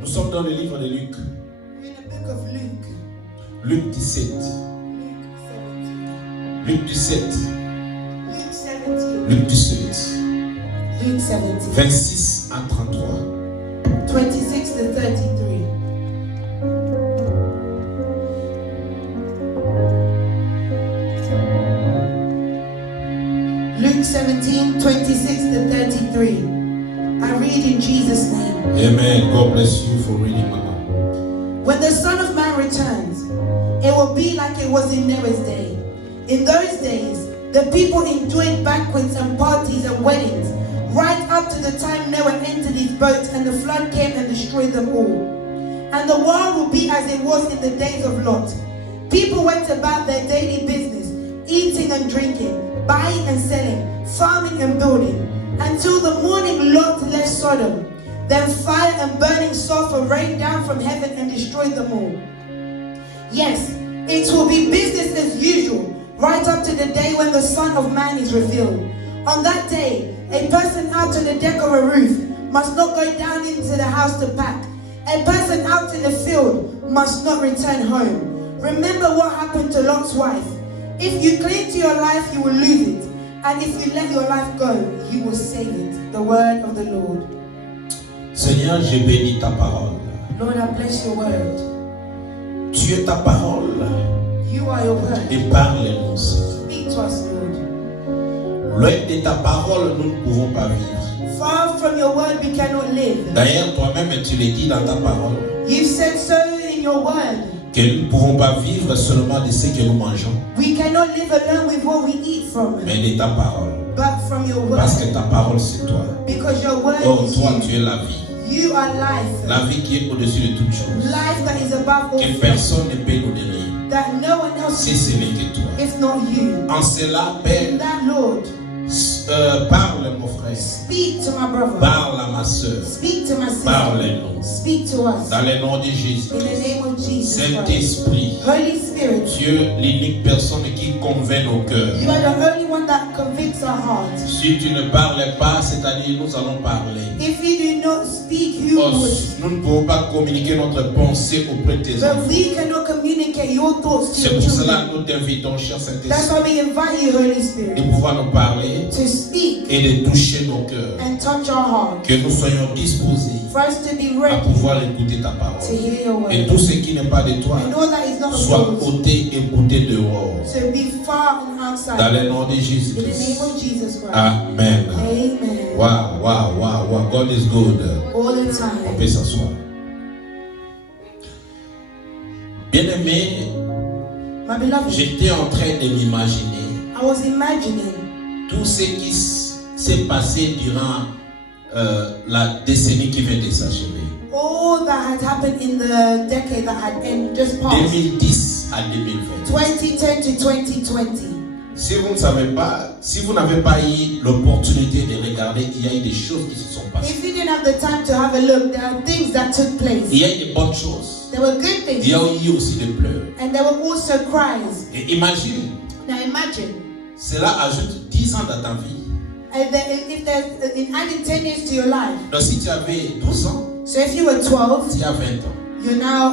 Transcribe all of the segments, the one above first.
Nous sommes dans le livre de Luc. In the book of Luke. Luc 17. Luc 17. Luke 17. Luc 17. Luke 17. 26 à 33. 26 to 33. Luke 17, 26 to 33. I read in Jesus' name. Amen. God bless you for reading, Mama. When the Son of Man returns, it will be like it was in Noah's day. In those days, the people enjoyed banquets and parties and weddings, right up to the time Noah entered his boat and the flood came and destroyed them all. And the world will be as it was in the days of Lot. People went about their daily business, eating and drinking, buying and selling, farming and building, until the morning Lot left Sodom. Then fire and burning sulfur rained down from heaven and destroyed them all. Yes, it will be business as usual, right up to the day when the Son of Man is revealed. On that day, a person out on the deck of a roof must not go down into the house to pack. A person out in the field must not return home. Remember what happened to Lot's wife. If you cling to your life, you will lose it. And if you let your life go, you will save it. The word of the Lord. Seigneur, je bénis ta parole. Lord, I bless your word. Tu es ta parole. You are your word. Et parle-nous, Seigneur. Speak to us, Lord. Loin de ta parole, nous ne pouvons pas vivre. Far from your word, we cannot live. D'ailleurs, toi-même, tu l'as dit dans ta parole. You've said so in your word. Que nous ne pouvons pas vivre seulement de ce que nous mangeons, We cannot live alone with what we eat from, mais de ta parole. but from your word. Parce que ta parole, c'est toi. Because your word Oh, is toi, you. tu es la vie. You are life. La vie qui est au-dessus de toutes choses. Life that is above all Que things. personne ne peut nous donner. That no one else Si ce n'est que toi. if not you. En cela, Père, That Lord, parle mon frère. speak to my brother. Parle à ma soeur. Speak to my sister. Parle-nous. Speak to us. Dans le nom de Jésus. In the name of Jesus Christ. Saint-Esprit, Holy Spirit, Dieu, l'unique personne qui convainc nos cœurs. you are the only one that convicts our hearts. Si tu ne parles pas, c'est-à-dire nous allons parler. If you do not speak, you Oh, would. nous ne pouvons pas communiquer notre pensée auprès de tes But enfants. we cannot communicate your thoughts to C'est your pour cela children. que nous t'invitons, cher That's Saint-Esprit, why we invite you, Holy Spirit, de pouvoir nous parler to speak et de toucher nos cœurs. and touch our heart. Que nous soyons disposés For us to be à ready pouvoir écouter ta to parole. hear your Et word. tout ce qui n'est pas de toi And all that is not soit of yours ôté et bouté dehors. to be far and Dans outside. le nom de In the name Jésus-Christ. of Jesus Christ. Amen. Amen. Wow, wow, wow, wow. God is good. All the On time. peut s'asseoir. Bien-aimé, My beloved, j'étais en train de m'imaginer I was imagining tout ce qui s'est passé durant la décennie qui vient de s'achever. all that had happened in the decade that had just passed. 2010 à 2020. 2010 to 2020. Si vous ne savez pas, si vous n'avez pas eu l'opportunité de regarder, il y a eu des choses qui se sont passées. If you didn't have the time to have a look, there are things that took place. Il y a eu des bonnes choses. There were good Il things, y a eu aussi des pleurs. and there were also cries. Et imagine, Now imagine, cela ajoute 10 ans dans ta vie. if there's in adding 10 years to your life. Donc si tu avais 12 ans, So if you were 12, tu as 20 ans. you're now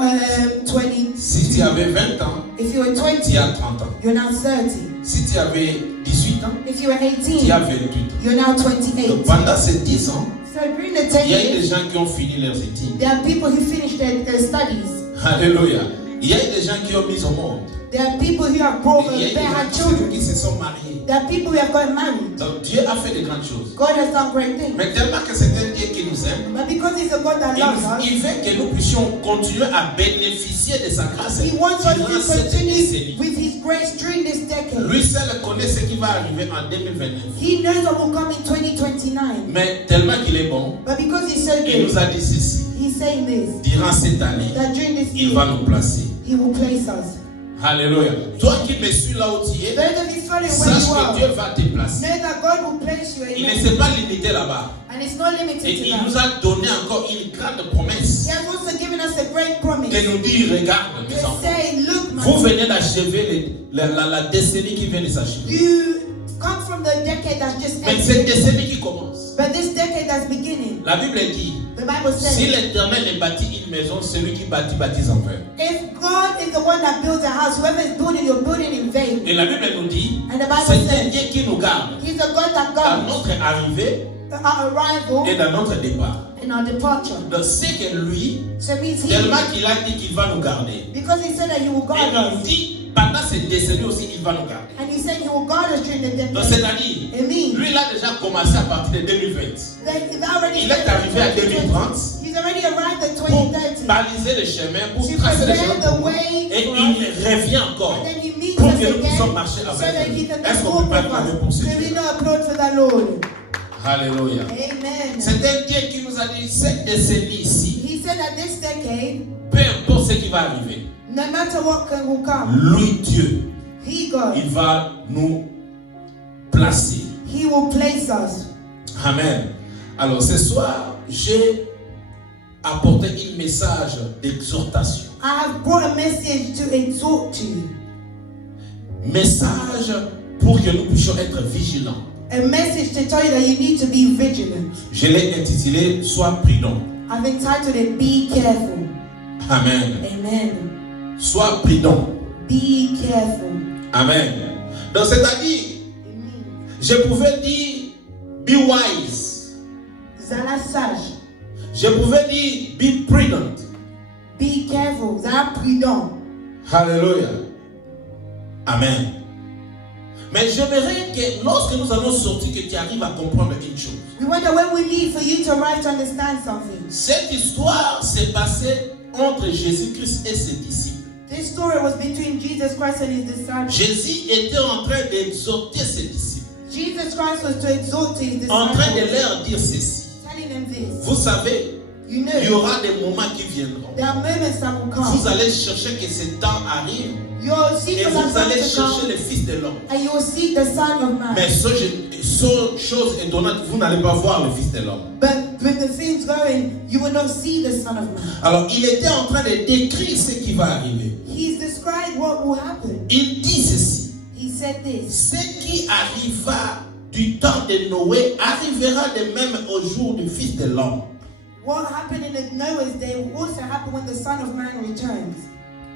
20. Si tu avais 20 ans, If you were tu 20, as 30 ans. you're now 30. Si tu avais 18 ans, If you were tu 18, as 28 ans. you're now Donc 28. pendant ces 10 ans, So during the 10 il y a eu des years, gens qui ont fini leurs études. there are people who finished their studies. Alléluia. Il y a eu des gens qui ont mis au monde. There are people who have brought Il y a eu they des had gens children. qui se sont mariés. There are people who have gotten married. Donc Dieu a fait de grandes choses. God has done great things. Mais tellement que c'est un Dieu qui nous aime, But because He's a God that loves us, il veut que nous puissions continuer à bénéficier de sa grâce He wants us durant to cette continue décennie. with His grace during this decade. Lui seul connaît ce qui va arriver en 2029. He knows what will come in 2029. Mais tellement qu'il est bon, But because He's so il nous good, a dit ceci. He's saying this, Durant cette année, that during this il va year, nous placer. He will place us. Alléluia. Toi qui me suis là où tu es, Those of you following where sache you que are, Dieu va te placer. know that God will place you. Il ne Amen. s'est pas limité là-bas. And it's not limited Et to il that. nous a donné encore une grande promesse He has also given us a great promise de nous dire, regarde mes to enfants, say, look, vous my venez d'achever la décennie qui vient de s'achever. you come from the decade that's just Mais ended. cette décennie qui commence, But this decade that's beginning, la Bible dit, the Bible si says, l'Éternel ait bâti une maison, celui qui bâtit en vain. if God is the one that builds a house, whoever is building, you're building in vain. Et la Bible nous dit, And the Bible c'est says, un Dieu qui nous garde He's a God that à governs notre arrivée our arrival et dans notre départ. and our departure. Donc c'est que lui, So it means He, tellement qu'il a dit qu'il va nous garder. because He said that He will Et guard il nous us, dit, pendant cette décennie aussi, il va nous garder. and He said He will guard us during the Donc decade. c'est-à-dire, It means lui il a déjà commencé à partir de 2020. that He's already Il est arrivé à 2030 He's already arrived at pour 2030 baliser le chemin, pour to tracer le prepare chemin. the way Et for us. il revient encore And then He meets pour us que nous puissions again marcher so avec that He lui. can Est-ce qu'on walk peut pas with acclamer us. pour ce Can we Dieu? not applaud for the Lord? Alléluia. Amen. C'est un Dieu qui nous a dit, cette décennie ici, He said that this decade, peu importe ce qui va arriver, no matter what will come, lui Dieu, He, God, il va nous placer. He will place us. Amen. Alors ce soir, j'ai apporté un message d'exhortation. I have brought a message to exhort you. Message pour que nous puissions être vigilants. A message to tell you that you need to be vigilant. Je l'ai intitulé Sois prudent. I've entitled it, Be Careful. Amen. Amen. Sois prudent. Be careful. Amen. Donc c'est-à-dire, Amen. je pouvais dire be wise. Zala sage. Je pouvais dire be prudent. Be careful. Zala prudent. Hallelujah. Amen. Mais j'aimerais que lorsque nous allons sortir, que tu arrives à comprendre une chose. We wonder when we need for you to write to understand something. Cette histoire s'est passée entre Jésus-Christ et ses disciples. This story was between Jesus Christ and His disciples. Jésus était en train d'exhorter ses disciples, Jesus Christ was to exhort His en train de disciples, leur dire ceci. telling them this. Vous savez, You know, il y aura des moments qui viendront. there are moments that will Vous come. allez chercher que ce temps arrive You'll see et the vous allez time to chercher come, le Fils de l'homme. and you will see the Son of Man. Mais chose étonnante, vous n'allez pas voir le Fils de l'homme. But with the things going, you will not see the Son of Man. Alors, il était en train de décrire ce qui va arriver. He's described what will happen. Il dit ceci. He said this. Ce qui arriva du temps de Noé arrivera de même au jour du Fils de l'homme. What happened in the Noah's day will also happen when the Son of Man returns.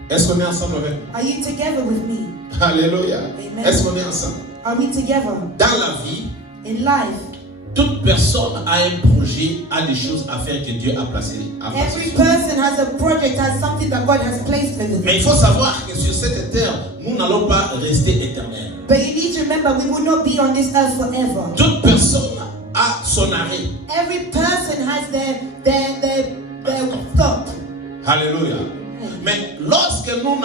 Est-ce qu'on est ensemble avec nous? Are you together with me? Alléluia. Amen. Est-ce qu'on est ensemble? Are we together? Dans la vie, In life, toute personne a un projet, a des choses à faire que Dieu a placées. every person has a project, has something that God has placed over them. Mais il faut savoir que sur cette terre, nous n'allons pas rester éternels. But you need to remember, we will not be on this earth forever. Toute personne a son arrêt. Every person has their stop. Alléluia. Mais lorsque nous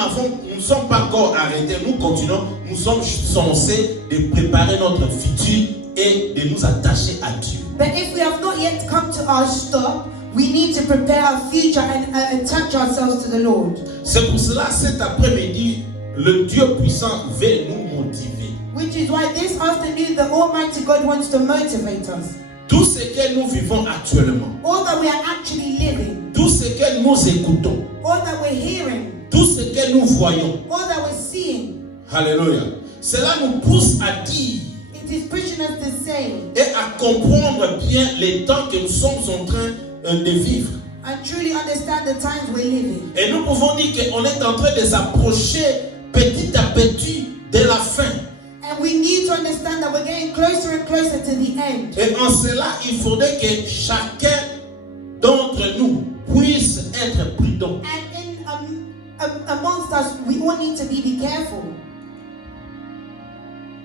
ne sommes pas encore arrêtés, nous continuons, nous sommes censés de préparer notre futur et de nous attacher à Dieu. But if we have not yet come to our stop, we need to prepare our future and attach ourselves to the Lord. C'est pour cela, cet après-midi, le Dieu puissant veut nous motiver. Which is why this afternoon the Almighty God wants to motivate us. Tout ce que nous vivons actuellement, All that we are actually living, tout ce que nous écoutons, all that we're hearing, tout ce que nous voyons, all that we're seeing, alléluia, cela nous pousse à dire it is pushing us to say et à comprendre bien les temps que nous sommes en train de vivre. and truly understand the times we're living. Et nous pouvons dire qu'on est en train de s'approcher petit à petit de la fin. And we need to understand that we're getting closer and closer to the end. Et en cela, il faudrait que chacun d'entre nous puisse être prudent. And amongst us, we all need to be careful.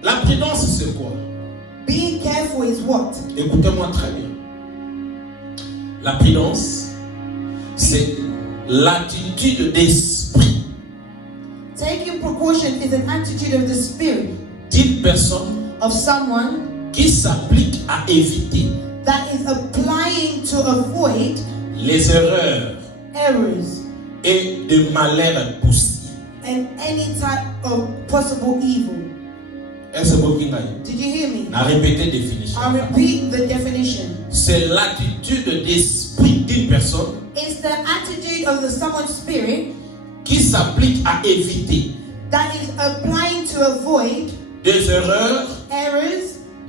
La prudence, c'est quoi? Being careful is what? Écoutez-moi très bien. La prudence, c'est l'attitude d'esprit Taking precaution is an attitude of the spirit d'une personne of someone qui s'applique à éviter that is applying to avoid les erreurs errors et de malheurs possibles. and any type of possible evil. Est-ce que vous comprenez? Did you hear me? À répéter définition. I'll repeat the definition. C'est l'attitude d'esprit d'une personne It's the attitude of someone's spirit qui s'applique à éviter that is applying to avoid des erreurs errors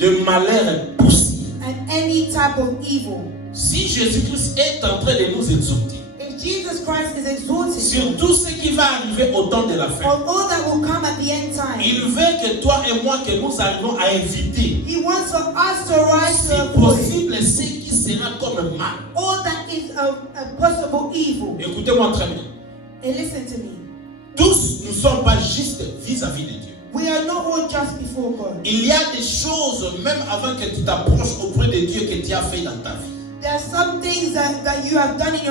de malheur possible. and any type of evil. Si Jésus-Christ est en train de nous exhorter If Jesus Christ is exhorting sur tout ce qui va arriver au temps de la fin, on all that will come at the end time, il veut que toi et moi, que nous arrivons à éviter, He wants for us to rise si to avoid possible, ce qui sera comme mal. all that is a possible evil. Écoutez-moi très bien. And listen to me. Tous ne sommes pas justes vis-à-vis de Dieu. We are not all just before God. Il y a des choses, même avant que tu t'approches auprès de Dieu, que tu as fait dans ta vie. There are some things that you have done in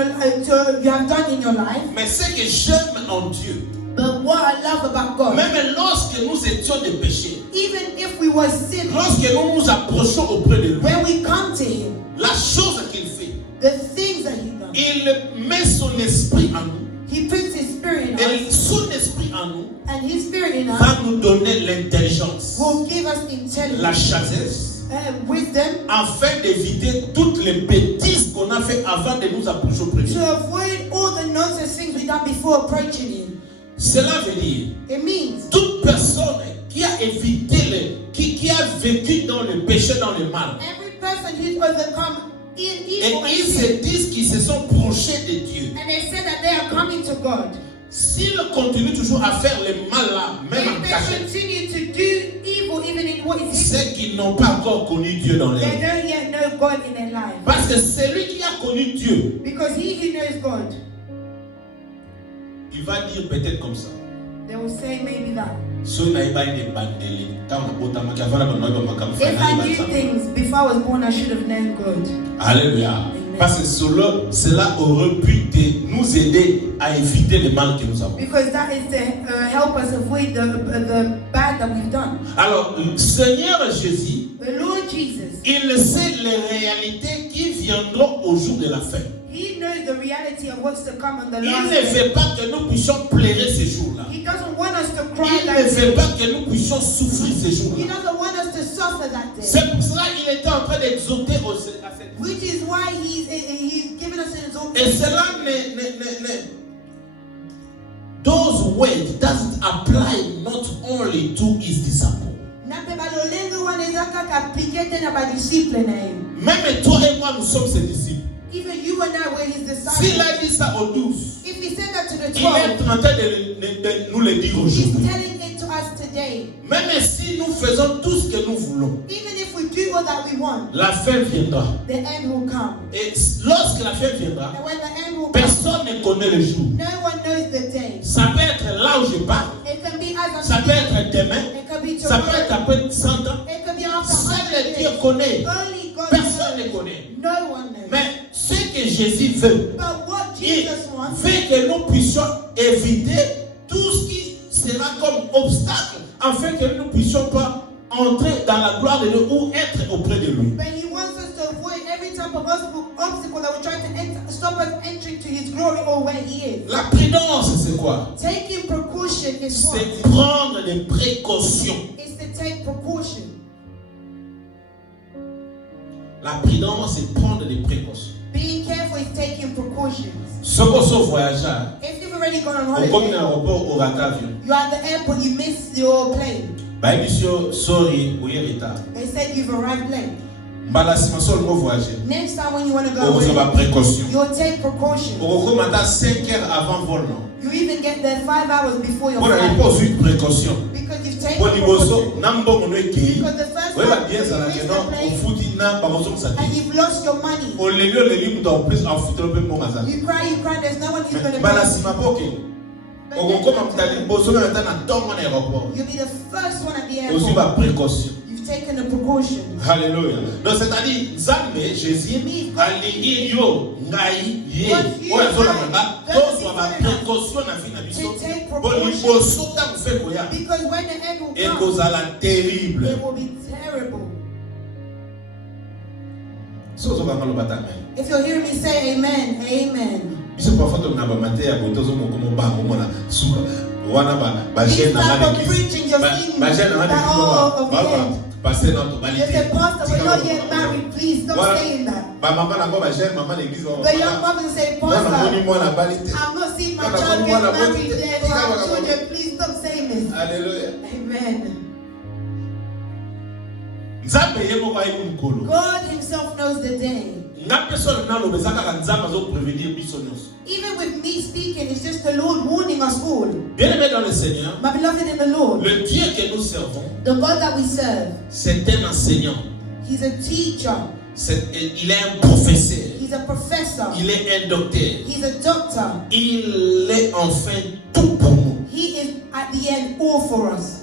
your life. Mais ce que j'aime en Dieu, But what I love about God, même lorsque nous étions des péchés, even if we were sinners, lorsque nous nous approchons auprès de lui, when we come to Him, la chose qu'il fait, the things that He does, il met son esprit en nous. He puts His Spirit in Et us, son esprit en nous and His Spirit in us va nous donner l'intelligence, will give us la intelligence, sagesse, wisdom, afin d'éviter toutes les bêtises qu'on a fait avant de nous approcher auprès de lui. to avoid all the nonsense things we've done before approaching Him. Cela veut dire It means toute personne qui a évité qui a vécu dans le péché, dans le mal, every person who's overcome in et evil and ils sin, se disent qu'ils se sont prochés de Dieu. and they say that they are coming to God. S'ils continuent toujours à faire le mal là, même en If they cachette, continue to do evil even in what is hidden, c'est qu'ils n'ont pas encore connu Dieu dans leur they vie. don't yet know God in their life. Parce que celui qui a connu Dieu, Because he who knows God, il va dire peut-être comme ça. they will say maybe that. So na iba ine bandele. Kama bota makavana ba noba makam If I knew fana. things before I was born, I should have known God. Alléluia. Parce que cela aurait pu nous aider à éviter le mal que nous avons. Because that is to help us avoid the bad that we've done. Alors, Seigneur Jésus, The Lord Jesus, il sait les réalités qui viendront au jour de la fin. He knows the reality of what's to come on the Il last ne day. veut pas que nous puissions pleurer ces jours-là. He doesn't want us to Il cry ne that veut day. pas que nous puissions souffrir ces He jours-là. doesn't want us to suffer that day. C'est pour cela qu'il était en train d'exhorter à cette. Which is why he's given us an Et exaltation. cela those words doesn't apply not only to his disciples. Même toi et moi, nous sommes ses disciples. Even you and I were his S'il disciples. a dit ça aux 12, If he said that to the il 12, est en train de nous le dire he's aujourd'hui. telling it to us today. Même si nous faisons tout ce que nous voulons, Even if we do all that we want, la fin viendra. the end will come. Et lorsque la fin viendra, And when the end will come, personne ne connaît le jour. no one knows the day. Ça peut être là où je parle, It can be as ça I'm peut speaking. être demain, It can be ça peut être tomorrow. après 100 ans. It can be after Seul 100 Dieu years. connaît. Only God Personne ne knows. connaît. No one knows. Mais ce que Jésus veut, But what il Jesus wants veut que nous puissions éviter tout ce qui sera comme obstacle, afin que nous ne puissions pas entrer dans la gloire de Dieu ou être auprès de lui. But he wants us to avoid every type of obstacle that will try to stop us entering to his glory or where he is. La prudence, c'est quoi? Taking precaution is what? C'est prendre des précautions. It's to take precaution. La prudence, c'est prendre des précautions. Being careful is taking precautions. Ce qu'on se voyageur, If you've already gone on au comme holiday, l'aéroport au avion. you're at the airport, you miss your plane. Bah, monsieur, sorry, oui, retard. They said you've arrived late. Mbala si ma seule mo voyager. Next time when you want to go On vous away, a précaution. you'll take precaution. On recommande 5 heures avant vol, non? You even get there 5 hours before your On a flight. pas aussi précaution. Because you've taken Pour les bossos, precaution. nambo mon équipe. Because the first Oui, la time bien ça là you que miss non, the on plane fout na par exemple ça. and you've lost your money. On les lieux les livres dans plus en fout le mon mazan. You cry, there's no one who's going to Mbala pay. si ma poke. But On then recommande d'aller bosser maintenant dans ton mon aéroport. you'll be the first one at the Aussi airport. ma précaution. You've taken a precaution. Alléluia. Donc c'est-à-dire Nzambe Jésus alingi yo ngai ye. Oya zola manga. Tous soit ma précaution na vie na biso. Bon liboso ta vous fait koya. Because when the end will Et come, kozala terrible. it will be terrible. Sozo ba malo batame. If you're hearing me say amen, amen. Biso parfois to na ba mate ya botozo mo komo ba mo na suka. Wana ba This jeune na type na of preaching just means ba jeune na that all of the ba end. passer notre You balité. say, Pastor, we're not yet married. Please stop Voilà. saying that. Ba maman na ba jeune maman l'église. The young mother say, Non na moni Pastor, mo na balité. I'm not seeing my Voilà, child voilà, get voilà. married yet or have children. Please stop saying this. Alléluia. Amen. God himself knows the day. Even with me speaking, it's just the Lord warning us all. Bien-aimés dans le Seigneur, My beloved in the Lord, le Dieu que nous servons, the God that we serve, c'est un enseignant. he's a teacher, Il est un professeur. he's a professor, Il est un docteur. he's a doctor. Il est enfin tout pour nous. He is at the end all for us.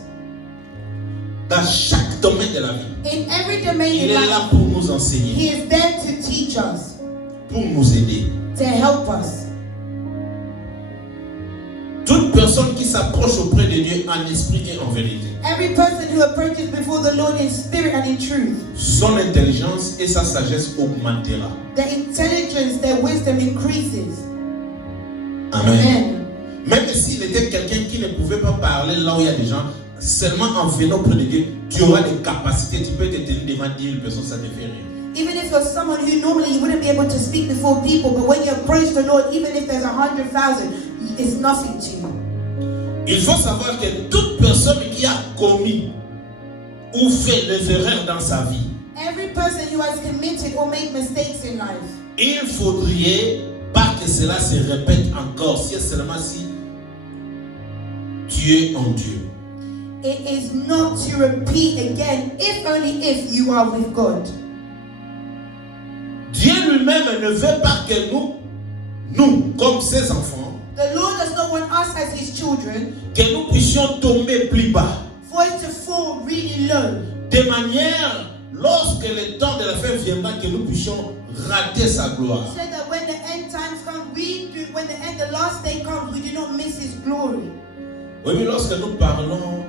Dans chaque domaine de la vie, In every domain il in est là life, pour nous enseigner, he is there to teach us, pour nous aider. to help us. Toute personne qui s'approche auprès de Dieu en esprit et en vérité, Every person who approaches before the Lord in spirit and in truth, son intelligence et sa sagesse augmentera. their intelligence, their wisdom increases. Amen. Amen. Même s'il était quelqu'un qui ne pouvait pas parler là où il y a des gens, seulement en venant auprès de Dieu, tu auras des capacités. Tu peux te tenir devant 10 000 personnes, ça ne fait rien. Even if you're someone who normally you wouldn't be able to speak before people, but when you approach the Lord, even if there's 100,000, it's nothing to you. Il faut savoir que toute personne qui a commis ou fait des erreurs dans sa vie, Every person who has committed or made mistakes in life, il faudrait pas que cela se répète encore, si seulement si tu es en Dieu. it is not to repeat again, if only if you are with God. Dieu lui-même ne veut pas que nous, comme ses enfants, The Lord does not want us as his children que nous puissions tomber plus bas. for it to fall really low. De manière, lorsque le temps de la fin viendra, que nous puissions rater sa gloire. So that when the end times come, when the last day comes, we do not miss his glory. Oui, mais lorsque nous parlons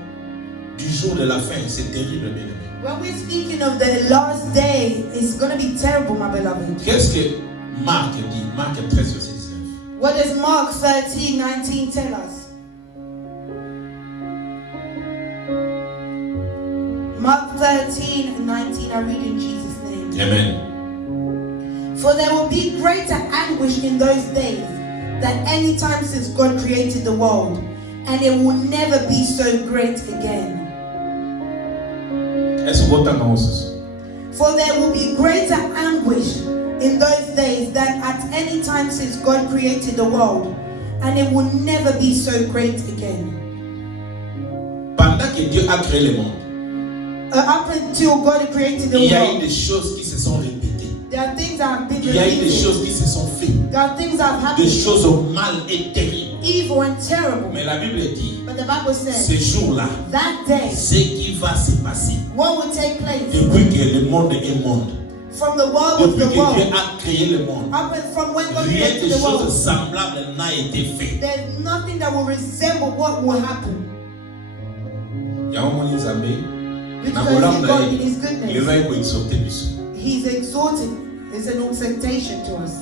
du jour de la fin, c'est terrible, bien aimé. When we're speaking of the last day, it's going to be terrible, my beloved. Qu'est-ce que Marc dit? Marc 13, verset 19. What does Mark 13:19 tell us? Mark 13:19, I read in Jesus' name. Amen. For there will be greater anguish in those days than any time since God created the world, and it will never be so great again. Est-ce que vous entendez? For there will be greater anguish in those days than at any time since God created the world, and it will never be so great again. Pendant que Dieu a créé le monde, Up until God created the il y a eu world, des choses qui se sont répétées. there are things that have been Il y a eu des repeated. choses qui se sont faites. There are things that have Des happened, choses mal et terribles. evil and terrible. Mais la Bible dit, But the Bible ce says jour-là, that day, ce qui va se passer, what will take place depuis que le monde est monde, from the world of depuis the que Dieu world, a créé le monde, up and from when God rien created de the choses world, semblables n'a été fait. there's nothing that will resemble what will happen. Il y a un moment où Because in God, in His il va goodness, exhorter plus. He's exhorting. It's an exhortation to us.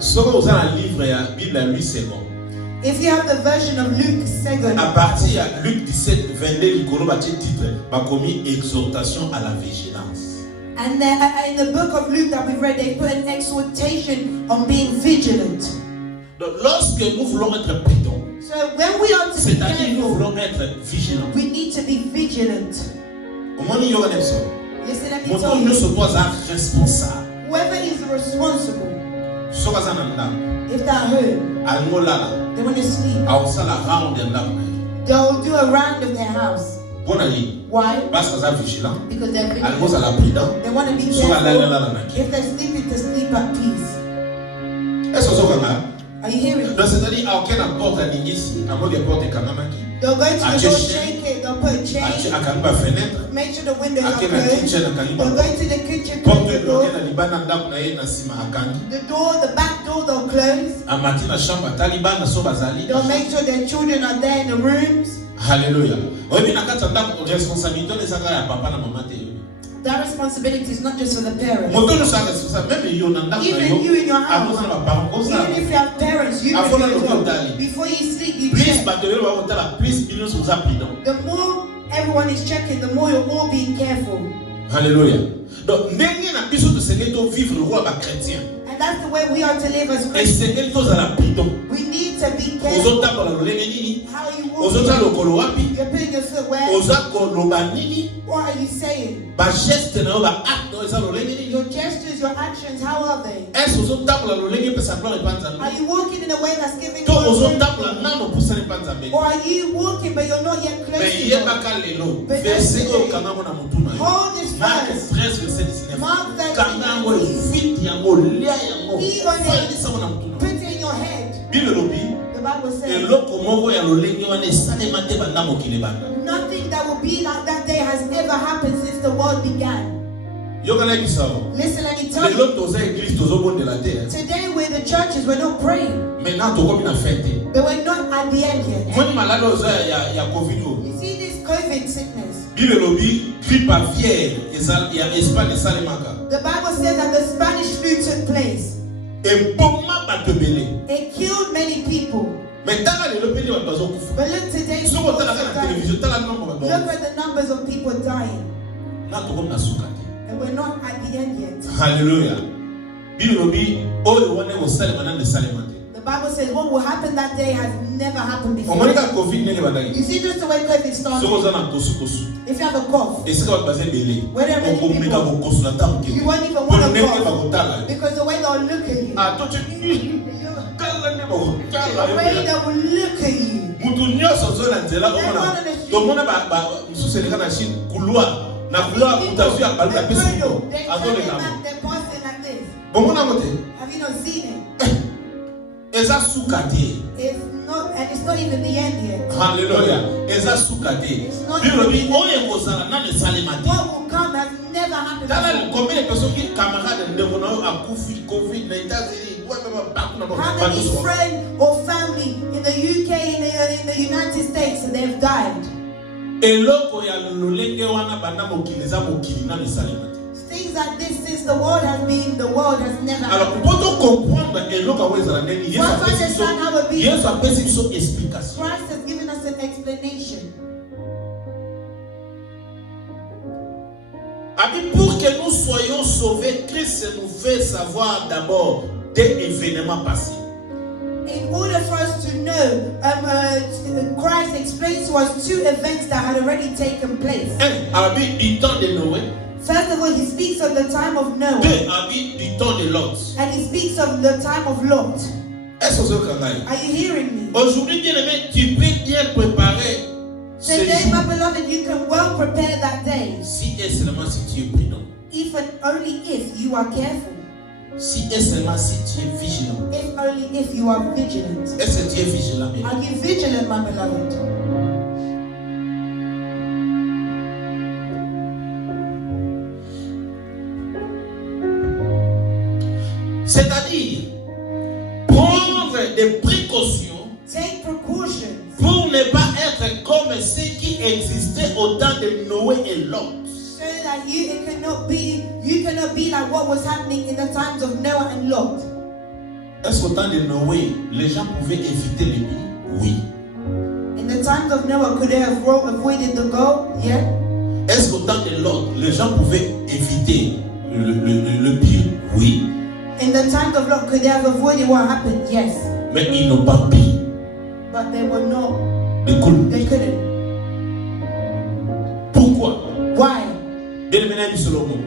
Si vous avez un livre et la Bible à lui, c'est bon. If you have the version of Luke 2, À partir de Luc 17, 22, il y a un titre, commis exhortation à la vigilance. and then, in the book of Luke that we read, they put an exhortation on being vigilant. Donc, lorsque nous voulons être prudents, So when we are to be c'est-à-dire nous careful, voulons être vigilants. we need to be vigilant. Comment il y aura des choses? Listen, let me Mon tell nom ne you, se pose à responsable. whoever is responsible, Ce que ça n'a if they're home, pas. they want to sleep, Ça la round de l'âme. they'll do a round of their house. Bonne année. Why? Parce que ça vigilant. Because they're Algo vigilant. ça la prudent. They want to be So la careful. la. If they're sleeping, to sleep at peace. Est-ce que ça va? Are you hearing? Donc c'est-à-dire à aucune porte à l'initié, à moins de porte quand même qui. They'll go to À the door, chaîne. shake it, they'll put a chain, À quand pas fenêtre. make sure the windows À are quelle closed. kitchen à They'll quand go to the kitchen, porte close the de door. l'autre à libana ndako na ye na sima akangi. The door, the back door, they'll close. À matin na chambre Taliban na so bazali. They'll make sure their children are there in the rooms. Hallelujah. Oui, na kata ndako responsabilité les saka ya papa na maman te. That responsibility is not just for the parents. Moto no saka responsable même yo na ndako na Even you in your house. Akosa na parents comme ça. Even if you have parents, you Avant can le do it local. well. Before you sleep, you Plus check. batterie va monter la plus millions sous prudent. The more everyone is checking, the more you're all being careful. Alléluia. Donc, ndenge na biso de Seigneur to vivre le roi ba chrétien. And And that's the way we are to live as Et Christians. c'est quelque chose à la pardon. We need to be careful Ozotambola lolenge nini? how you Ozota walk. lokolo wapi? You're putting your foot where? Oza koloba nini? What are you saying? Ba geste na yo ba acte oyo eza lolenge nini? Your gestures, your actions, how are they? Est-ce ozotambola lolenge pesa gloire epa Nzambe? Are you walking in a way that's giving To glory? ozotambola nano pusana epa Nzambe? Or are you walking but you're not yet close Mais to God? yebaka lelo verset oyo kangango na mutu na yo. Hold this Marc verse. 13 verset 19. Mark 13, Kangango evite yango lia yango. Be on it. Fandisa mo na mutu na yo. Put it in your head. Bible lobi The Bible says eloko moko ya lolenge wana esalema te banda mokili banda. nothing that will be like that day has ever happened since the world began. Yokana bisao. Listen, let me tell Lelo you. toza église tozobondela te. Today we're the churches, we're not praying. Maintenant tokomi na fête. But we're not at the end yet. Moni malade oza ya covid o. You see this COVID sickness. Bible lobi grippe aviaire ya Espagne esalemaka. The Bible says that the Spanish flu took place. Eboma bato ebele. It killed many people. Mais tala lelo pele bato bazokufa. But look today, people Soko tala also na dying. télévision tala nombre bato. Look at the numbers of people dying. Na tokomi na suka te. And we're not at the end yet. Hallelujah. Bible lobi oyo wana esalema na esalema te. The Bible says what will happen that day has never happened before. Omoni ka covid nene You badaki. see just the way COVID Soko started. za na kosu. If you have a cough, Esika bato baza ebele. Where are many Okomeka people? kokosu na tamu you ke. won't even want to Ndenge cough bakotala. because the way they'll look at you. Ah, toi tu kala ne bakotala. The way they will look at you. Mutu nyonso zo na nzela omona. Tomona ba misusu eleka na Chine couloir. Na couloir mutation ya baluka pesi. They're Azole turning na. back, they're passing like this. Bomona mote. Have you not seen it? Eza sukate. It's not, and it's not even the end yet. Hallelujah. Eza sukate. It's not Biro bi even- oye kozala na salema te. What will come has never happened Tala before. combien de personnes qui camarades de mon akufi covid na États-Unis. Ouais même pas na How many friends or family in the UK, in the United States, they've died? eloko ya lolenge wana banda mokili eza mokili na salema te. Things like this, since the world has been, the world has never Alors happened. pour te comprendre eloko awezala ndeni Yesu Once apesi understand how it be. biso Yesu apesi biso explication. Christ has given us an explanation. Abi pour que nous soyons sauvés, Christ nous fait savoir d'abord des événements passés. In order for us to know, Christ explains to us two events that had already taken place. Un, abi du temps de Noé. First of all, he speaks of the time of Noah, Deux, abi du temps de Lot. and he speaks of the time of Lot. Est-ce que vous entendez? Are you hearing me? Aujourd'hui, bien aimé, tu peux bien préparer ce Today, jour. my beloved, you can well prepare that day, Si et seulement si tu es prudent. if and only if you are careful, Si et seulement si tu es vigilant. if only if you are vigilant. Est-ce que tu es vigilant, bien? Are you vigilant, my beloved? C'est-à-dire, prendre des précautions Take precautions pour ne pas être comme ceux qui existaient au temps de Noé et Lot. so that you cannot be like what was happening in the times of Noah and Lot. Est-ce qu'au temps de Noé, les gens pouvaient éviter les billes? Oui. In the times of Noah, could they have avoided the goal? Yeah. Est-ce qu'au temps de Lot, les gens pouvaient éviter le pire? Oui. In the times of Lot, could they have avoided what happened? Yes. Mais ils n'ont pas pris But they were not. de coups. They couldn't. Pourquoi? Why? Bien aimé, ami Solomon.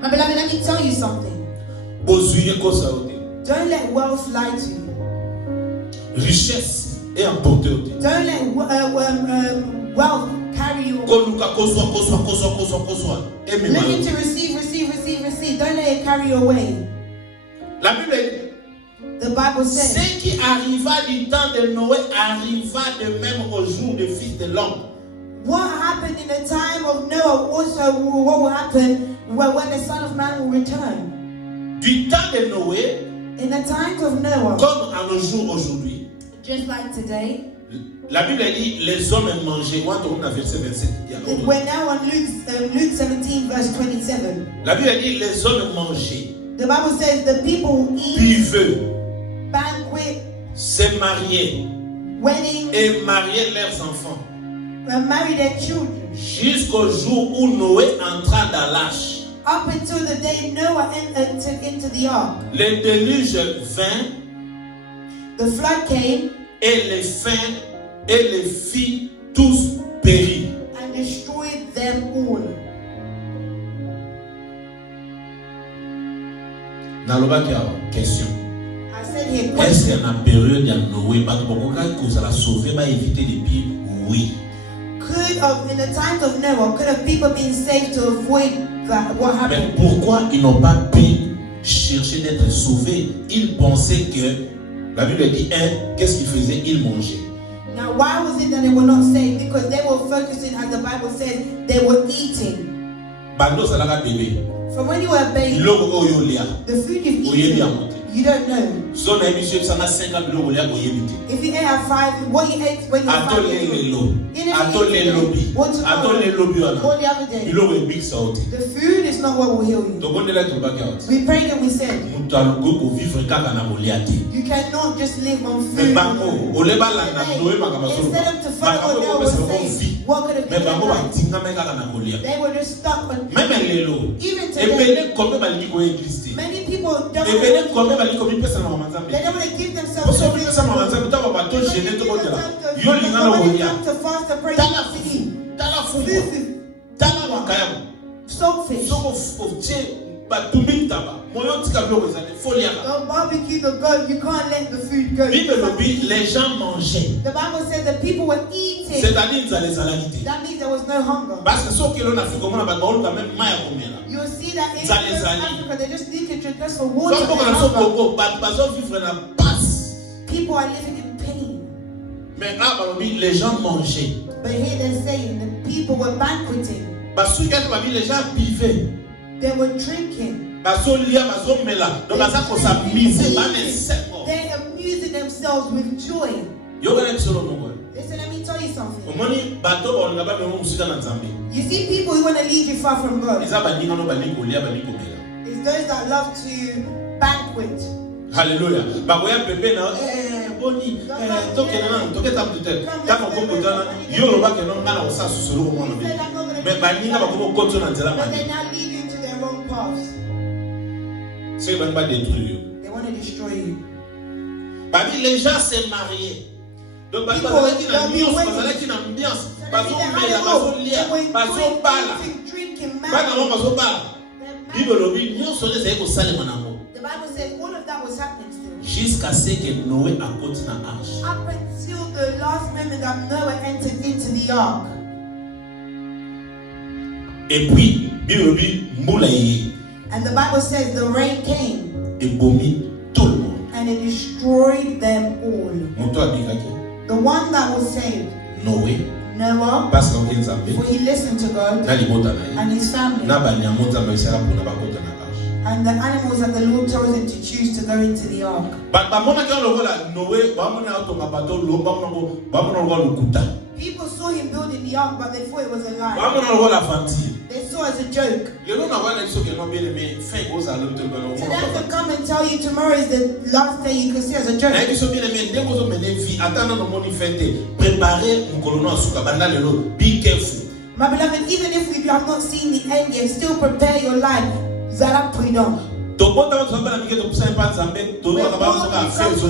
My beloved, let me tell you something. Ozuye kosa ote. Don't let wealth lie to you. Richesse et emporter ote. Don't let wealth carry you. Koluka koswa. Et même Looking to receive. Don't let it carry you away. la Bible dit, The Bible ce says, qui arriva du temps de Noé arriva de même au jour du Fils de l'homme. what happened in the time of Noah also what will happen when the Son of Man will return. Du temps de Noé, In the times of Noah, comme à nos jours aujourd'hui, just like today, la Bible dit les hommes mangeaient. On a verset 27. il y a autre. we're now on Luke 17 verse 27. La Bible dit les hommes mangeaient, The Bible says the people eat, buvaient, banquet, se mariaient weddings, et mariaient leurs enfants. and marry their children Jusqu'au jour où Noé entra dans l'arche. up until the day Noah entered into the ark. Le déluge vint The flood came et les fit tous périr. and destroyed them all. Nalobaki awa question. I said here, Est-ce question. qu'il y a une période ya Noé bato bokoka kozala sauver ba éviter les pires? Oui. In the times of Noah, could have people been saved to avoid that? What Mais happened? pourquoi ils n'ont pas pu chercher d'être sauvés? Ils pensaient que la Bible dit qu'est-ce qu'ils faisaient? Ils mangeaient. Now, why was it that they were not saved? Because they were focusing, as the Bible says, they were eating. Bando salaka bébé. From when you were a baby, Biloko oyo lia. the food you've Oyebi eaten, amote. you don't know. So na emission sana 5 biloko lia oyebi te. If you ate at 5, what you ate when you were 5 Atole years old, lelo. you never Atole eat today. lobi. What tomorrow? Atole lobi wana. Or the other day. Biloko ebikisa ote. The food is not what will heal you. Tokondela tobaki out. We prayed and we said, Mutu aluko ko vivre kaka na kolia te. you cannot just live on Mais food. bango oleba landa Noé makaba solo. Instead of to follow what Noah was saying, what could have Mais been bango their life? batinga me kaka na kolia. They were just stuck on. Même lelo. Even today, Ebele kombe balingi ko église te. many people don't Ebele want kombe balingi ko bipesa na to, mamanzambe. they don't want to give themselves Poso to bipesa na mamanzambe ta ba to gêner to kotela. Yo linga na kolia. to fast and pray Tala to eat. tala fumo. Food, Tala wakaya. stockfish. Soko oftie batumbi taba. Moyo tika biloko ezale folia. Don't barbecue the goat. You can't let the food go. Bible lobi les gens mangeaient. The Bible said that people were eating. C'est-à-dire nzale ezalaki te. That means there was no hunger. Parce que soki elona Afrique omona bato baoluka même mai ya komela. You will see that in Zali, West zali. Africa, they just need to drink just for water. So mboka and na so hunger. Congo bato bazovivre na passe. People are living in pain. Mais ah balobi les gens mangeaient. But here they're saying that people were banqueting. Basuki ati babi les gens buvaient. They were drinking. Bazolia bazomela. Donc baza kosamise bane seko. They're amusing themselves with joy. Yo kana kisolo moko. Listen, let me tell you something. Omoni bato baolinga ba memo musika na Nzambe. You see people who want to lead you far from God. Eza baninga no balingi kolia balingi komela. It's those that love to banquet. Hallelujah. Bakoya pepe na boni tokena na toketa mtete. Kama kombo tana yo loba ke no ngala osa susulu ko mwana He be. said, I'm not going to Mais baninga bakomo konto na nzela But mani. they now lead you to their wrong paths. C'est ban ba détruire yo. They want to destroy you. Babi les gens se mariaient. Donc bato People, bazalaki na they'll be ambiance, waiting. bazalaki na ambiance. So that Bazo means mela, they bazo lia, were bazo bala. drinking, Bana mo bazo bala. they're Bible mad. lobi nyonso les ezali kosalema nango. The Bible says all of that was happening still. Jusqu'à ce que Noé akoti na arche. Up until the last moment that Noah entered into the ark. Et puis Bible lobi mbula ye And the Bible says the rain came ebomi tout le monde. and it destroyed them all. Moto abikaki The one that was saved, Noé Noah, parce que Nzambe for he listened to God na libota na ye. and his family. Na banyamo Nzambe esala mpona bakota na arche. And the animals that the Lord told him to choose to go into the ark. Bamonaki lokola Noé bamona atonga bato lo bamona lokola lokuta. People saw him building the ark, but they thought it was a lie. Bamona lokola aventure. They saw it as a joke. Lelo na wana biso ke no bien aimé fin kozala lo telo So they have to come and tell you tomorrow is the last day you can see as a joke. na biso bien aimé ndeko zo mene vie atana no moni fete préparer mukolo no asuka banda lelo be careful. My beloved, even if we have not seen the end yet, still prepare your life. Zara prudent. To bota wa tsamba na miketo kusa pa Nzambe to ba ba so ka fenzo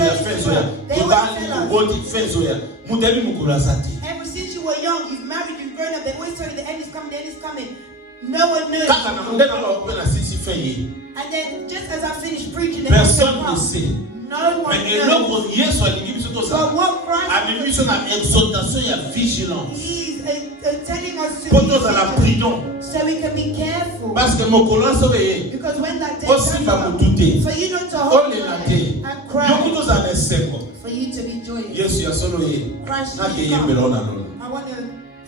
ya to ba boti fenzo ya mudebi mukolo asati. Ever since you were young, you've married, you've grown up, they always tell you the end is coming, the end is coming. No one knows. Kaka na mundena lo pe na sisi fin ye. And then just as I finished preaching, the Personne ne sait. no one Mais knows. eloko Yesu alingi biso to But sa. what Christ Ami biso na exhortation ya vigilance. He's telling us to Poto za la be prudent. so we can be careful. Parce que mokolo so ye. Because when that day Aussi comes, va mututé. for you not to hold Ole your na head te. and cry, Yokuto za neseko. for you to be joyous. Yesu ya solo ye. Christ, Na ke you ye come. melona no. I want to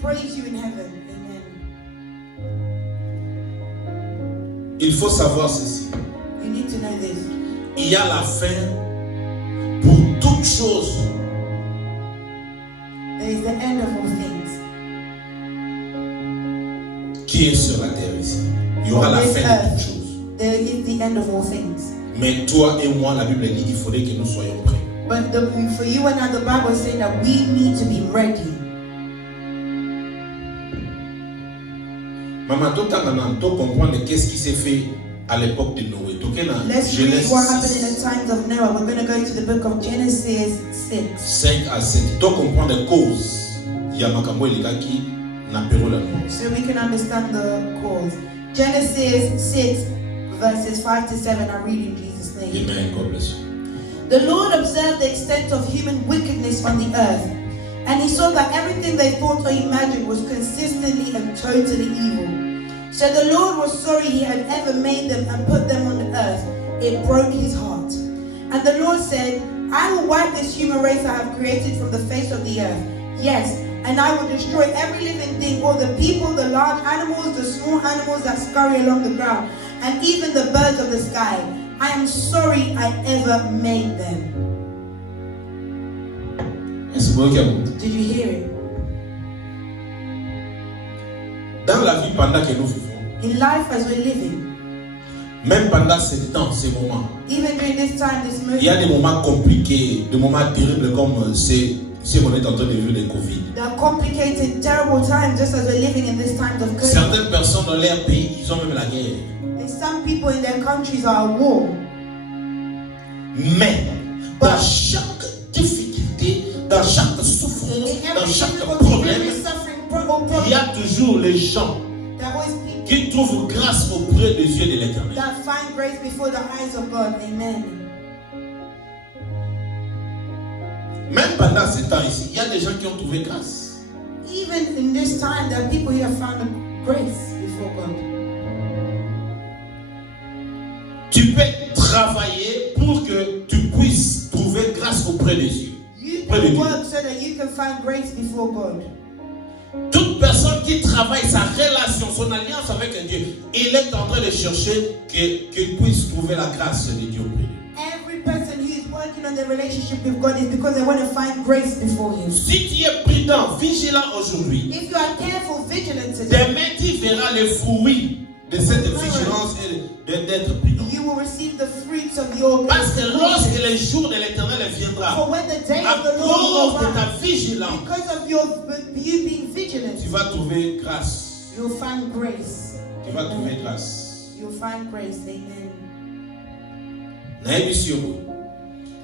praise you in heaven. Amen. Il faut savoir ceci. You need to know this. Il y a la fin pour toute chose. There is the end of all things. Qui est sur la terre ici. Il y aura la fin de toutes choses. There is the end of all things. Mais toi et moi, la Bible dit qu'il faudrait que nous soyons prêts. But for you and I, the Bible is saying that we need to be ready. Maman, tout comprendre qu'est-ce qui s'est fait à l'époque de Noé. Let's read what happened in the times of Noah. We're going to go to the book of Genesis 6. 5 à 7. Tout comprendre les causes. Il y a makambo qui n'a pas la mort. So we can understand the cause. Genesis 6 verses 5 to 7. I read in Jesus' name. Amen. God bless you. The Lord observed the extent of human wickedness on the earth, and he saw that everything they thought or imagined was consistently and totally evil. So the Lord was sorry he had ever made them and put them on the earth. It broke his heart. And the Lord said, I will wipe this human race I have created from the face of the earth. Yes, and I will destroy every living thing, all the people, the large animals, the small animals that scurry along the ground, and even the birds of the sky. I am sorry I ever made them. Did you hear it? Dans la vie pendant que nous vivons, in life as we're living, même pendant ces temps, ces moments, even during this time, this moment, il y a des moments compliqués, des moments terribles comme c'est qu'on est en train de vivre le Covid. There are complicated, terrible times just as we're living in this times of COVID. Certaines personnes dans leur pays, ils ont même la guerre. And some people in their countries are at war. Mais dans chaque difficulté, dans chaque souffrance, dans chaque problème, il y a toujours les gens qui trouvent grâce auprès des yeux de l'Éternel. That find grace before the eyes of God. Amen. Même pendant ce temps ici, il y a des gens qui ont trouvé grâce. Even in this time, there are people who have found grace before God. Tu peux travailler pour que tu puisses trouver grâce auprès des yeux. You can work so that you can find grace before God. Toute personne qui travaille sa relation, son alliance avec Dieu, il est en train de chercher qu'il puisse trouver la grâce de Dieu auprès de lui. Every person who is working on their relationship with God is because they want to find grace before Him. Si tu es prudent, vigilant aujourd'hui, if you are careful, vigilant today, demain tu verras les fruits de cette vigilance et d'être prudent. You will receive the fruits of your Parce que lorsque le jour de l'Éternel viendra, for when the day à of the cause Lord de will ta arrive, vigilance, because of you being vigilant, tu vas trouver grâce. you'll find grace. Tu vas trouver grâce. You'll find grace. Amen.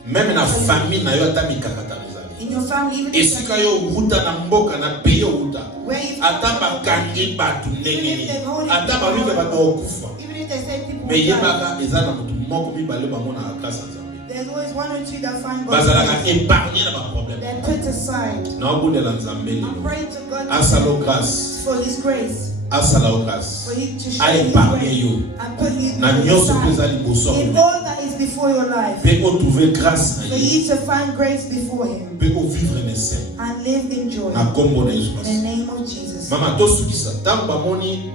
Même na famille na yo ata mikakata in your family, even esika yo wuta na mboka na pays yo wuta where you ata bakangi batu ndenge ata baluka bato okufa even if they say people mais yebaka eza na mutu moko mibale bamona grâce à Nzambe there's always one or two that find God bazalaka épargné na ba problème they're put aside. na obundela Nzambe I'm lelo praying to God asala grâce for His grace, asala grâce for Him to show a you His épargné grace yo and put you na nyonso aside peza liboso in all that is before your life, pe o trouver grâce na for ye you to find grace before Him pe o vivre ne saint and live in joy na kombo na Yesu in Christ. the name of Jesus. Mama tosukisa ntango bamoni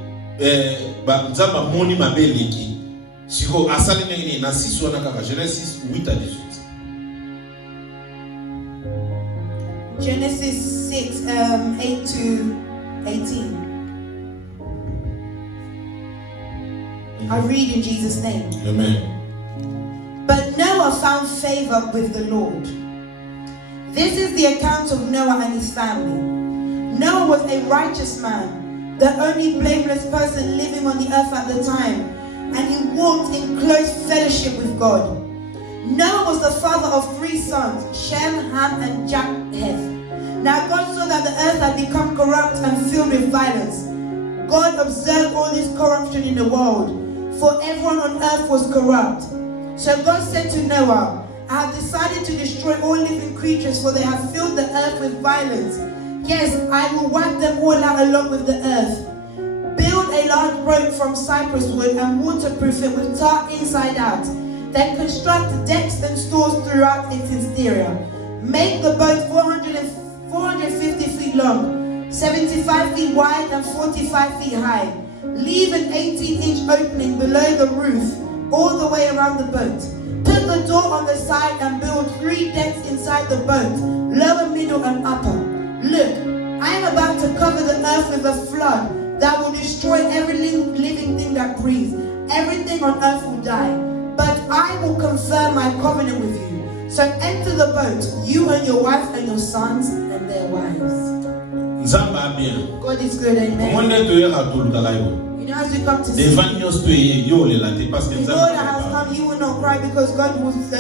nzambe amoni mabe eleki siko asali ndenge nini na 6 wana kaka Genèse 6 8 à 18. Genesis 6 8 to 18. I read in Jesus' name. Amen. But Noah found favor with the Lord. This is the account of Noah and his family. Noah was a righteous man, the only blameless person living on the earth at the time, and he walked in close fellowship with God. Noah was the father of 3 sons, Shem, Ham, and Japheth. Now God saw that the earth had become corrupt and filled with violence. God observed all this corruption in the world, for everyone on earth was corrupt. So God said to Noah, I have decided to destroy all living creatures, for they have filled the earth with violence. Yes, I will wipe them all out along with the earth. Build a large boat from cypress wood and waterproof it with tar inside out. Then construct decks and stores throughout its exterior. Make the boat 450 feet long, 75 feet wide and 45 feet high. Leave an 18-inch opening below the roof all the way around the boat. Put the door on the side and build 3 decks inside the boat, lower, middle, and upper. Look, I am about to cover the earth with a flood that will destroy every living thing that breathes. Everything on earth will die. But I will confirm my covenant with you. So enter the boat, you and your wife and your sons and their wives. God is good, amen. You know, as we come to see, the Lord has come, you will not cry because God will say,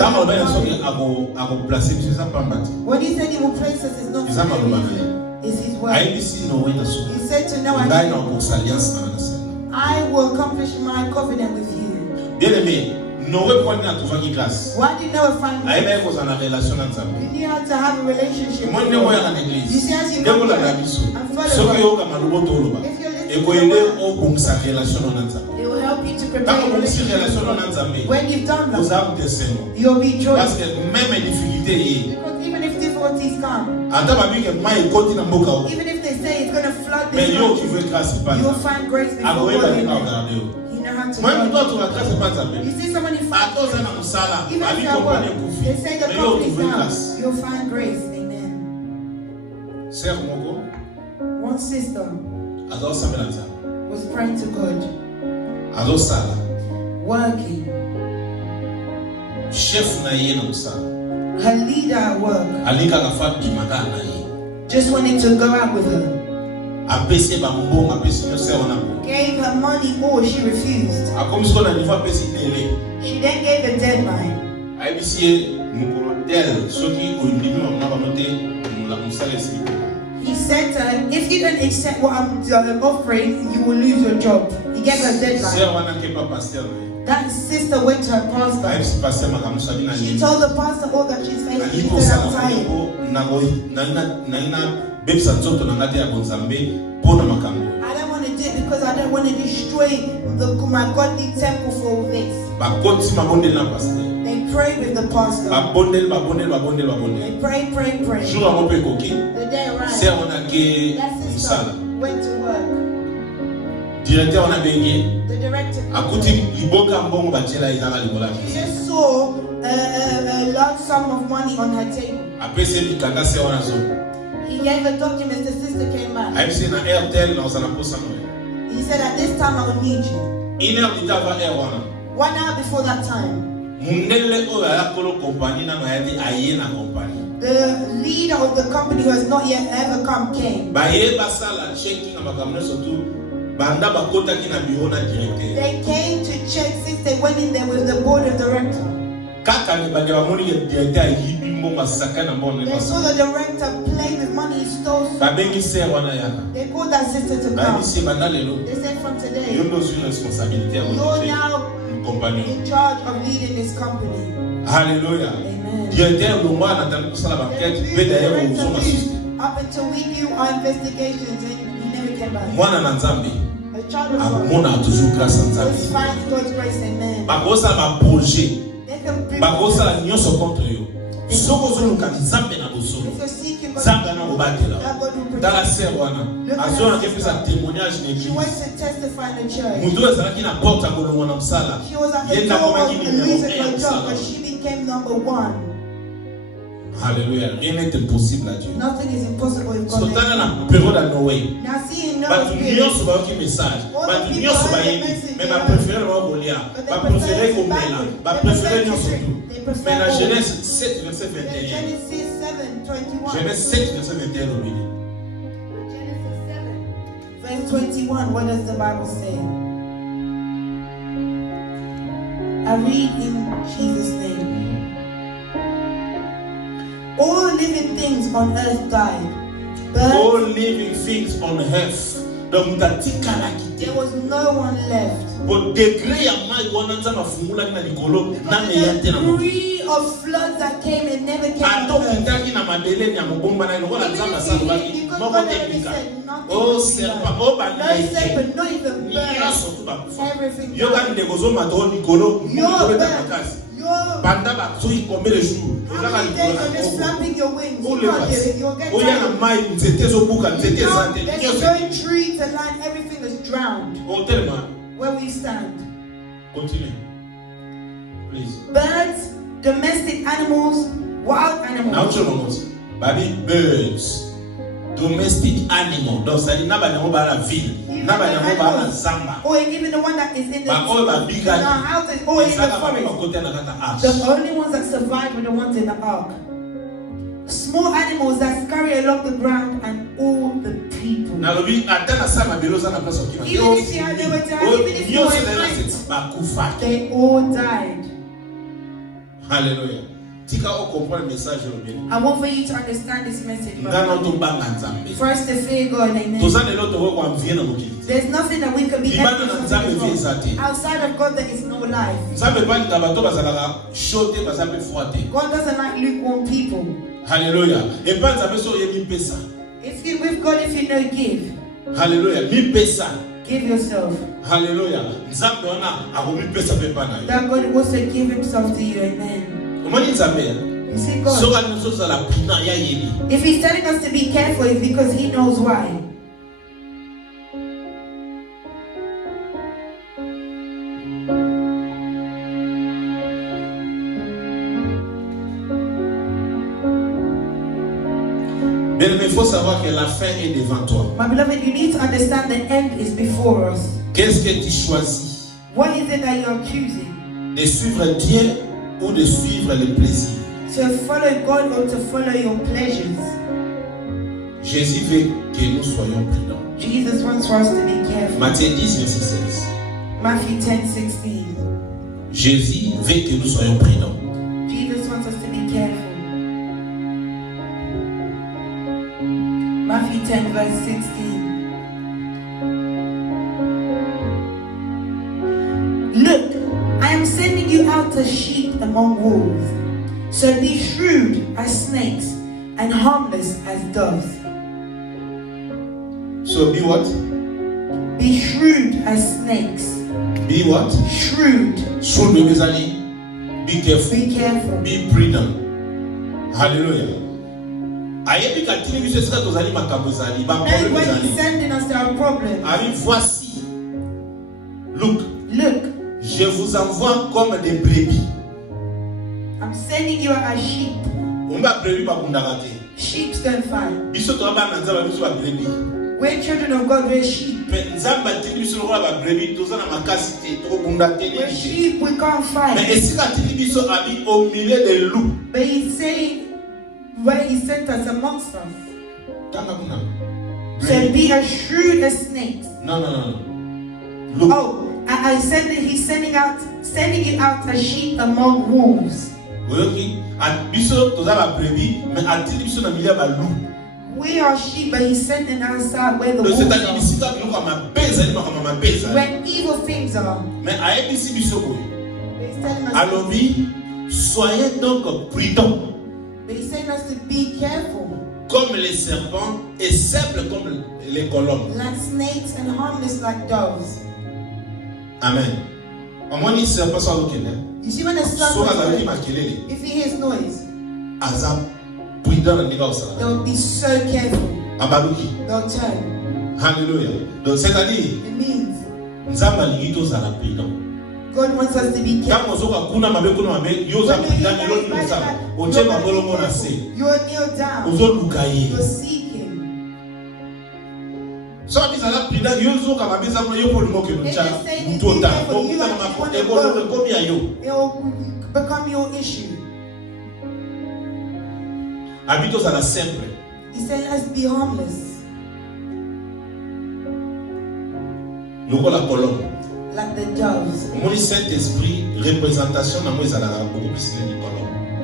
when He said He will place us, it's not for it's His word. He said to Noah, I will accomplish my covenant with you. Why did Noah find grace? He knew how to have a relationship with God. You see, as you come here and follow God, if you're listening to God, it will help you to prepare your relationship with God. When you've done that, you'll be joyous. Because even if difficulties come, even if they say it's going to flood this country, you'll find grace before God. You know how to go. You see someone in fact, even if they are work, they say the company is down, you'll find grace. Amen. One sister was praying to God, working. Her leader at work just wanted to go out with her. Gave her money or she refused. She then gave a deadline. He said to her, if you don't accept what I'm offering, you will lose your job. He gave her a deadline. That sister went to her pastor. She told the pastor all that she's facing. She said, I'm tired. I don't want to do it because I don't want to destroy my godly temple for all this. They prayed with the pastor. They prayed. The day arrived. That sister went to work. The director just saw a large sum of money on her table. He gave a document. The sister came back. He said, at this time I will need you. 1 hour before that time, the leader of the company who has not yet ever come came. They came to check since they went in there with the board of directors. They saw the director play with money he stole. They called that sister to come. They said, from today, you're now in charge of leading this company. Hallelujah. Amen. Up until we do our investigations, he never came back. A child of God always finds God's grace. Amen. They can bring if you're seeking God, that God will protect you. She went to testify in the church. She was at the door of losing her job, but she became number 1. Hallelujah. Rien n'est impossible à Dieu. Nothing is impossible with God. So dans la période à Noé. Now see in Noah's period. Message. Mais ma préférée va Goliath. Ma préférée Gomela. Ma préférée Nyosoto. Mais la Genèse 7 verset 21. Genèse 7 verset 21 au milieu. Genesis 7 verse 21. What does the Bible say? I read in Jesus' name. All living things on earth died. All living things on earth. There was no one left. But the degree of floods that came and never came on earth. No serpent, not even birds. Everything died. How many days of just flapping your wings? You can't do it. You'll get tired. There's no tree to land. Everything is drowned. Where we stand. Continue. Please. Birds, domestic animals, wild animals. Baby, birds. Domestic animal. Donc ça dit naba n'amo ba la ville, naba n'amo ba la zamba. Or even the one that is in the houses or in the forest. The only ones that survive are the ones in the ark. Small animals that scurry along the ground and all the Even if they were dead, even if they were friends, they all died. Hallelujah. I want for you to understand this message. First, to fear God. Amen. There's nothing that we can be outside of God. There is no life. God doesn't like lukewarm people. Hallelujah. If you with God, if you know, give. Hallelujah. Give yourself. Hallelujah. That God will also give Himself to you. Amen. You see, God, if He's telling us to be careful, it's because He knows why. Bien-aimé, il faut savoir que la fin est devant toi. My beloved, you need to understand the end is before us. Qu'est-ce que tu choisis? What is it that you are choosing? De suivre Dieu ou de suivre les plaisirs? To follow God or to follow your pleasures? Jésus veut que nous soyons prudents. Jesus wants for us to be careful. Matthieu 10, verset 16. Matthew 10:16. Jésus veut que nous soyons prudents. Jesus wants us to be careful. Matthew 10, verse 16. Look, I am sending you out as sheep among wolves. So be shrewd as snakes and harmless as doves. So be what? Be shrewd as snakes. Be what? Shrewd. Shrewd, be careful. Be careful. Be prudent. Hallelujah. And when He's sending us our problems. Voici. Look. Je vous envoie comme des brebis. I'm sending you as sheep. Sheep don't fight. We're children of God, we're sheep. We're sheep, we can't fight. But He's saying where He sent us amongst us. So be as shrewd as snakes. No. Look. Oh, I said that He's sending you out as sheep among wolves. We are sheep, but He's sending us out where the wolves are. When evil things are. He's telling us. Soyez donc prudents. But He's saying us to be careful. Comme les serpents et simples comme les colombes. Like snakes and harmless like doves. Amen. You see when the serpent, if he hears noise, they'll be so careful. They'll turn. Hallelujah. Donc c'est-à-dire, it means God wants us to be careful. You'll kneel down. You'll seek Him. So if you say to be careful, it will become your issue. He said, let's be harmless. Like the doves.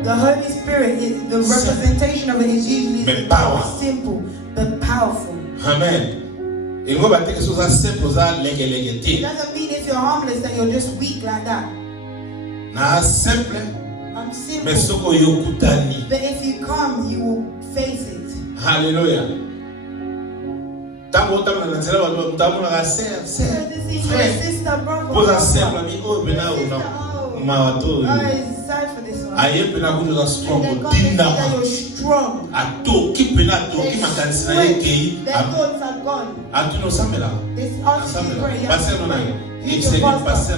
The Holy Spirit, the representation of it is usually simple but powerful. Amen. It doesn't mean if you're harmless that you're just weak like that. I'm simple. But if you come, you will face it. Hallelujah. Sister, brother. It's sad for this one. And then God will say that you're strong. Their thoughts are gone. This asking prayer. That's my pastor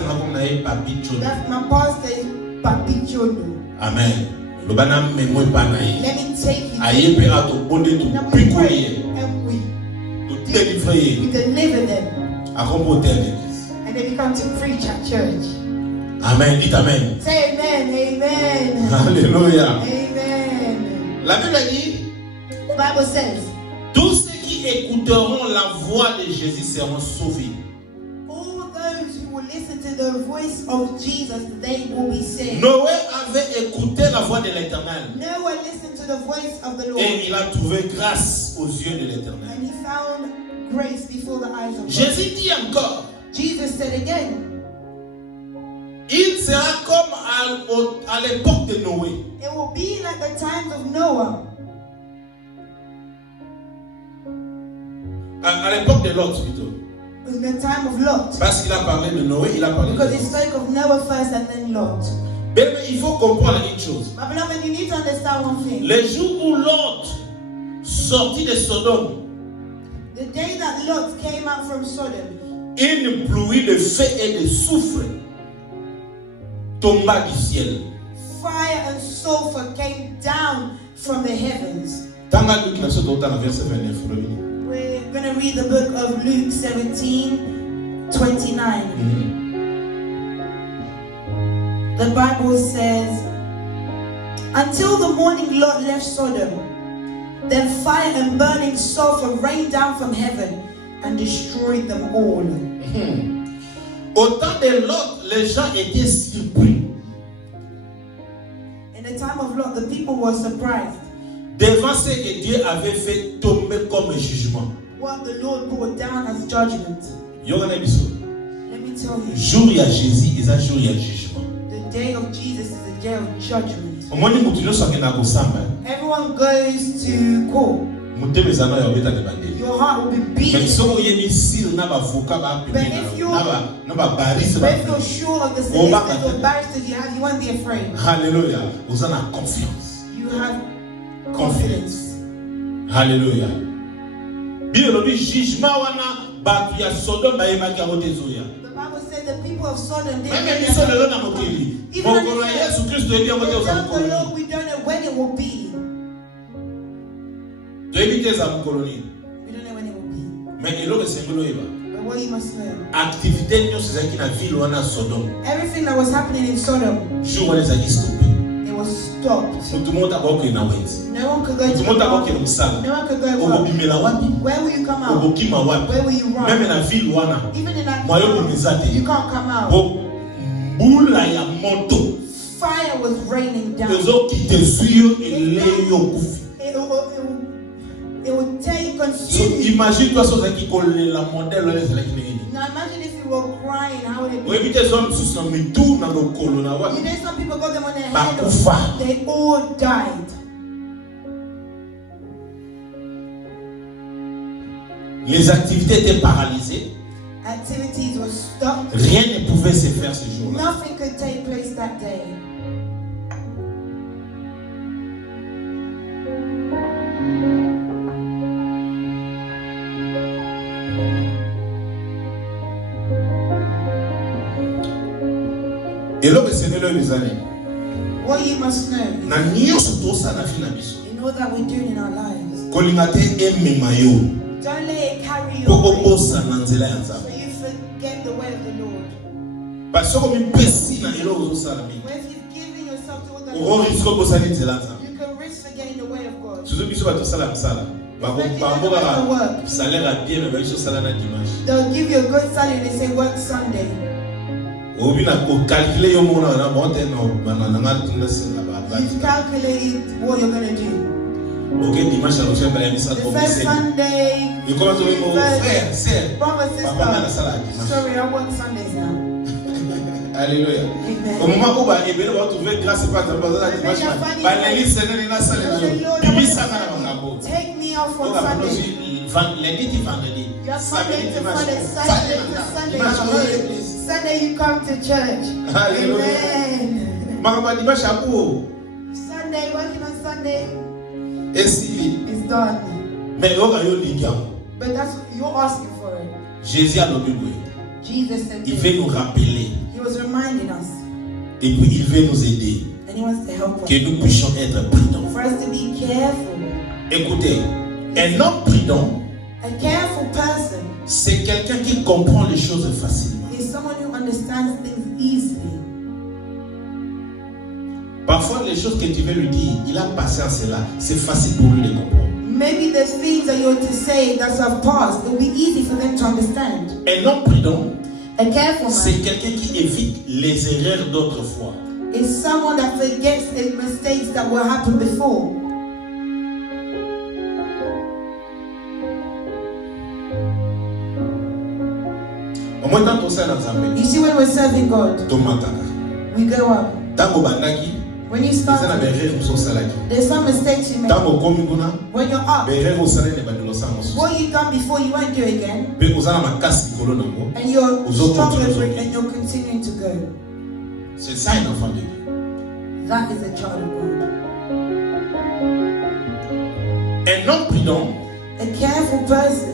is Papi Chono. Amen. Let me take you. We deliver them. And they become to preach at church. Amen. Dites amen. Say amen. Amen. Hallelujah. Amen. La Bible dit, the Bible says, tout ce qui écouteront la voix de Jésus seront sauvés. All those who will listen to the voice of Jesus, they will be saved. Noé avait écouté la voix de l'Éternel. Noah listened to the voice of the Lord. Et il a trouvé grâce aux yeux de l'Éternel. And he found grace before the eyes of God. Jésus dit encore, Jesus said again, il sera comme à l'époque de Noé. it will be like the times of Noah. À l'époque de Lot plutôt. In the time of Lot. Parce qu'il a parlé de Noé, il a parlé de Because Lot. he spoke of Noah first and then Lot. Mais il faut comprendre une chose. My beloved, you need to understand one thing. Le jour où Lot sortit de Sodome, The day that Lot came out from Sodom, une pluie de feu et de soufre tomba du ciel. fire and sulfur came down from the heavens. Tanga Luc la soto dans verset 29. We're going to read the book of Luke 17:29. The Bible says, until the morning Lot left Sodom, then fire and burning sulfur rained down from heaven and destroyed them all. Au temps de Lot, les gens étaient surpris In the time of Lot, the people were surprised devant ce que Dieu avait fait tomber comme jugement. what the Lord brought down as judgment. Yogana biso. Let me tell you, Jour ya Jésus, et un jour ya jugement. the day of Jesus is a day of judgment. Omoni mutu nyonso akenda kosamba. Everyone goes to court. Muteme zana ya obeta de bandeli. Your heart will be Mais beating. soko yemi sil na ba avocat ba But if you- na ba bariste ba. But if you're sure of the solicitors or barristers you have, you won't be afraid. Hallelujah. Vous en avez confiance. You have confidence. Hallelujah. Bien le jugement wana ba ya Sodome ba yema ka otezoya. The Bible said the people of Sodom didn't Même know biso lelo na mokili. Even on Mokolo this ya Yesu Kristo ebi ngote without the uzamkoloni. Lord, we don't know when it will be. To ebite za mkoloni. We don't know when it will be. Mais eloko sengolo eba. But what you must know, Activité nyonso zaki na ville wana Sodome. everything that was happening in Sodom, Jour wana zaki stoppé. it was stopped. Mutu monta ba okena wenzi. No one could go to Mutu the monta ba market. okena musala. No one could go work. Obobimela wapi? Where will you come out? Obokima wapi? Where will you Même run? na ville wana. Even in that Moyo town, kumezate. you can't come out. Bo mbula ya moto. Fire was raining down. Ezo kitesuyo eleyo kufi. It will tear you, So consume you. imagine toi so zaki kolela modèle les zaki nini. Now imagine if you were crying, how would it be? Oebite zo msusu na mitu na lokolo na You wapi. know some people got them on their head. Bakufa. They all died. Les activités étaient paralysées. Activities were stopped. Rien ne pouvait se faire ce jour-là. Nothing could take place that day. Et là, c'est les années. What you must know Na nyonso tosa na fina biso. in all that we're doing in our lives, Kolinga te emema yo. don't let it carry you Po away kobosa na nzela ya so Nzambe. you forget the way of the Lord. Parce que mi pesi na elo ozosala mingi. But if you've given yourself to all the Oko Lord, risiko kosala nzela ya Nzambe. you can risk forgetting the way of God. Suzo biso bato sala msala. Bamboka ka salaire à bien mais biso sala na dimanche. They'll give you a good salary and they say work Sunday. Obi na ko calculer yo mona na monte no bananga tunda sala ba. You've calculated what you're going to do. Ok dimanche na osia bala misa The ko first bise. Sunday, Et comment tu veux frère, sœur. brother, Papa na sister, sala dimanche. sorry, I work Sundays now. Alléluia. Amen. Au moment où bah ebele va trouver grâce pas dans bazala dimanche. Ba leli sene na sala na yo. Bibi sanga na ngabo. Take me off on Donc après Sunday. lundi et vendredi. You have Sunday to dimanche. Sunday, Sunday to Sunday. Sunday you come to church. Alléluia. Amen. Makaba dimanche apo. Sunday, working on Sunday Esili. is done. Mais yo ka yo lingiam. But that's you're asking for it. Jésus a nommé boy. Jesus said Il this. veut nous rappeler He was reminding us, et puis il veut nous aider and he wants to help us. que nous puissions être prudents. For us to be careful. Écoutez, un homme prudent, A careful person c'est quelqu'un qui comprend les choses facilement. is someone who understands things easily. Parfois, les choses que tu veux lui dire, il a passé à cela. C'est facile pour lui de comprendre. Maybe there's things that you're to say that have passed. It will be easy for them to understand. Un homme prudent, A careful c'est man quelqu'un qui évite les erreurs d'autrefois. is someone that forgets the mistakes that will happen before. You see, when we're serving God, we go up. When you start, there's some mistakes you make. When you're up, what you've done before, you won't do again. And you're stronger for it, and you're continuing to go. C'est ça un enfant de Dieu. That is a child of God. Un homme prudent, A careful person,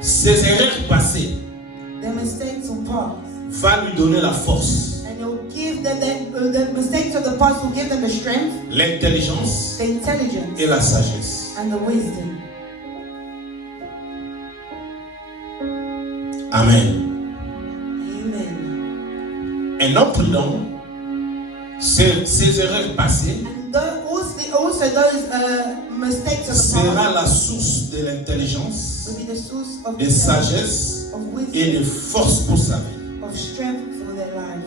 ses erreurs passées their mistakes will pass. va lui donner la force, And you'll give them the mistakes of the past will give them the strength, l'intelligence the intelligence, et la sagesse. and the wisdom. Amen. Amen. Un homme prudent, ses erreurs passées And also those mistakes of the sera past la source de l'intelligence, will be the source of de sagesse of et wisdom, de force pour sa vie. of strength for their life.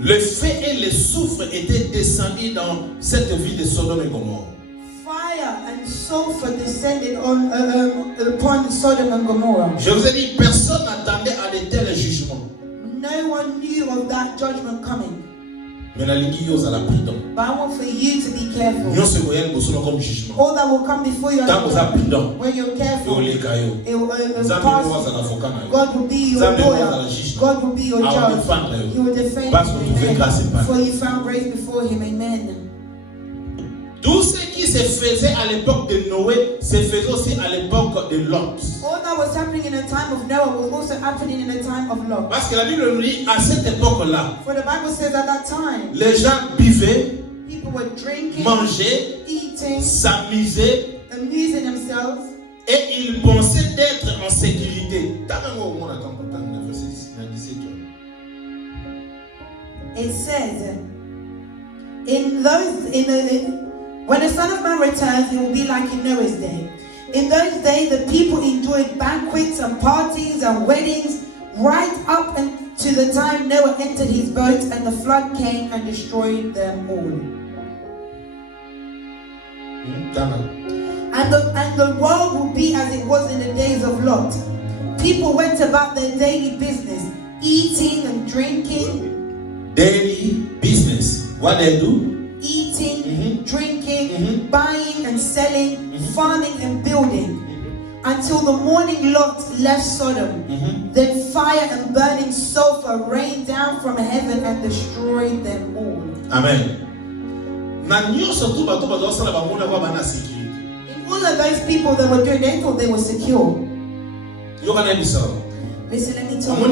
Le feu et le soufre étaient descendus dans cette ville de Sodome et Gomorrhe. Fire and sulfur descended upon Sodom and Gomorrah. Je vous ai dit, personne n'attendait à de tels jugements. No one knew of that judgment coming. Mais la ligne yosa la prudent. But I want for you to be careful. Nous se voyons comme jugement. All that will come before you, Tant vous prudent. when you're careful, Et cailloux. it will Zambi pass. was an avocat. God will be your Zambi was lawyer. an juge. God will be your I will judge. defend you. He will defend Parce que tu fais you. grâce et Amen. pas. For you found grace before him. Amen. Tout ce qui se faisait à l'époque de Noé se faisait aussi à l'époque de Lot. All that was happening in the time of Noah was also happening in the time of Lot. Parce que la Bible nous dit, à cette époque-là, For the Bible says at that time, les gens buvaient, people were drinking, mangeaient, eating, s'amusaient amusing themselves, et ils pensaient d'être en sécurité. it says, when the Son of Man returns, it will be like in Noah's day. In those days, the people enjoyed banquets and parties and weddings right up until the time Noah entered his boat and the flood came and destroyed them all. And the world will be as it was in the days of Lot. People went about their daily business, eating and drinking. Daily business. What they do? Eating, drinking, buying and selling, farming and building, until the morning Lot left Sodom. Then fire and burning sulfur rained down from heaven and destroyed them all. Amen. In all of those people that were doing, they thought they were secure. Listen, let me tell you.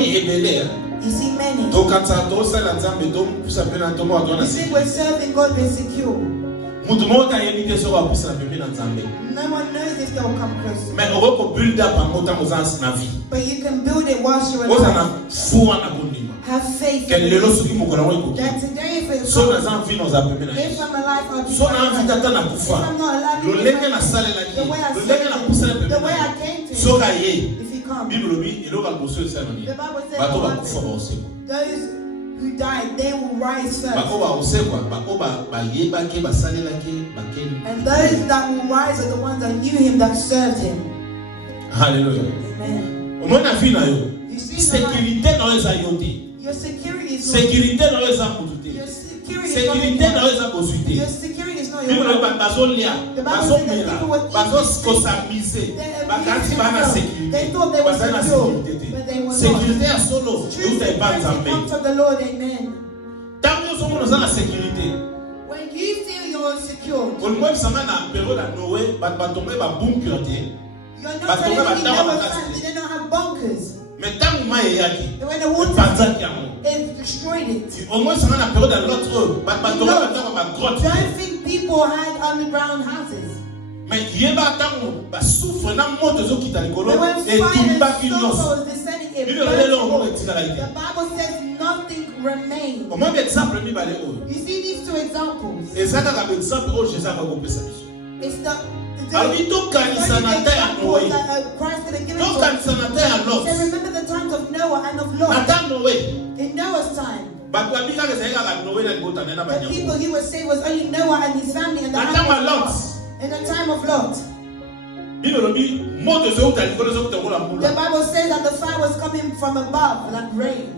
You see many. You think we're serving God, we're secure. No one knows if they'll come close to you. But you can build it whilst you're alive. Have faith that today if it's God, if I'm alive, I'll be alive. If I'm not alive, the way I came to you, if you come, the Bible says those who died, they will rise first. And those that will rise are the ones that knew him, that served him. Hallelujah. Amen. You see, your security is not sécurité your security is not your own. The Bible says that people were they thought they were secure, but they were not. True security comes from the Lord. Amen. When you feel you're secure, you're not telling me Noah's son didn't have bunkers. When the water it destroyed it. Don't think people had underground houses. Mais yeba tango ba souffre na moto zo kita likolo But when et fire tumba and kinyos. sulfur is descending, it Bible burns lelo the ngo wood. etika la ide. The Bible says nothing remains. Comment exemple mi bale o? You see these two examples. Ezaka ka exemple o Jésus ka ko pesa biso. It's the Ali to kanisa na ta ya Noé. Christ had given To to us. kanisa na ta ya Lot. Say, remember the times of Noah and of Na Lot. ta Noé. In Noah's time, Bato abika ke zeka ka Noé na bota na ba the nyango. people he was saying was only Noah and his family and the Na house ta of Lot. Lot. In the time of Lot, Bible bi moto zo ta likolo zo ta ngola the mula. Bible says that the fire was coming from above like rain.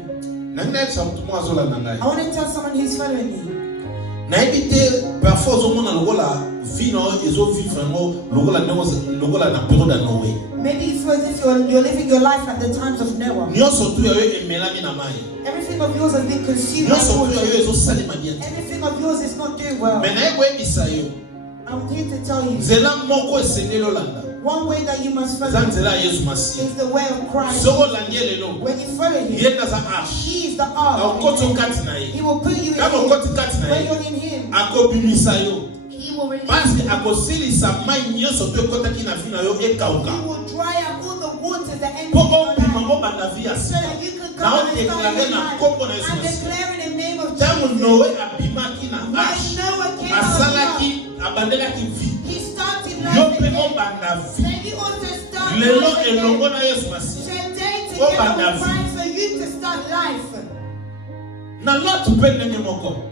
Na ngina tsa mtu mwa zo la ngai. I want to tell someone who's following me. Na ebite parfois zo mona lokola vino ezo vivre ngo lokola na période ya Noé. Maybe it feels as if you're living your life at the times of Noah. Nyonso tu yo emelami na mai. Everything of yours has been consumed by Nyonso tu water. yo ezo salima bien. Everything of yours is not doing well. Mais na eko ebisa yo. I'm here to tell you, Nzela moko esengeli olanda. one way that you must Eza follow nzela ya Yesu Masiya. is the way of Christ. Soko landi lelo. When you follow him, Ye kaza arche. he is the ark. Akokoti okati na He ye. will put you in Kama him. okoti kati na When ye. you're in him, Akobimisa yo. he will release Parce you. que akosilisa mai nyonso to ekotaki na vi na yo ekauka. He will dry up all the waters that enter Po into your obima life. ngo banda vi ya So sika. that you can Na come and start odeklare your na life kombo na Yesu and Masiya. declare in the name of Tango Jesus. Noé abimaki na When arche. Noah came out of Asalaki the ark, abandelaki vi. he started Yo life pe again. obanda vi. Then you also start Lelo life elongo again. na Yesu Masiya. Today Oh, together Banda we fight for you to start life. Na Lot pe ndenge moko.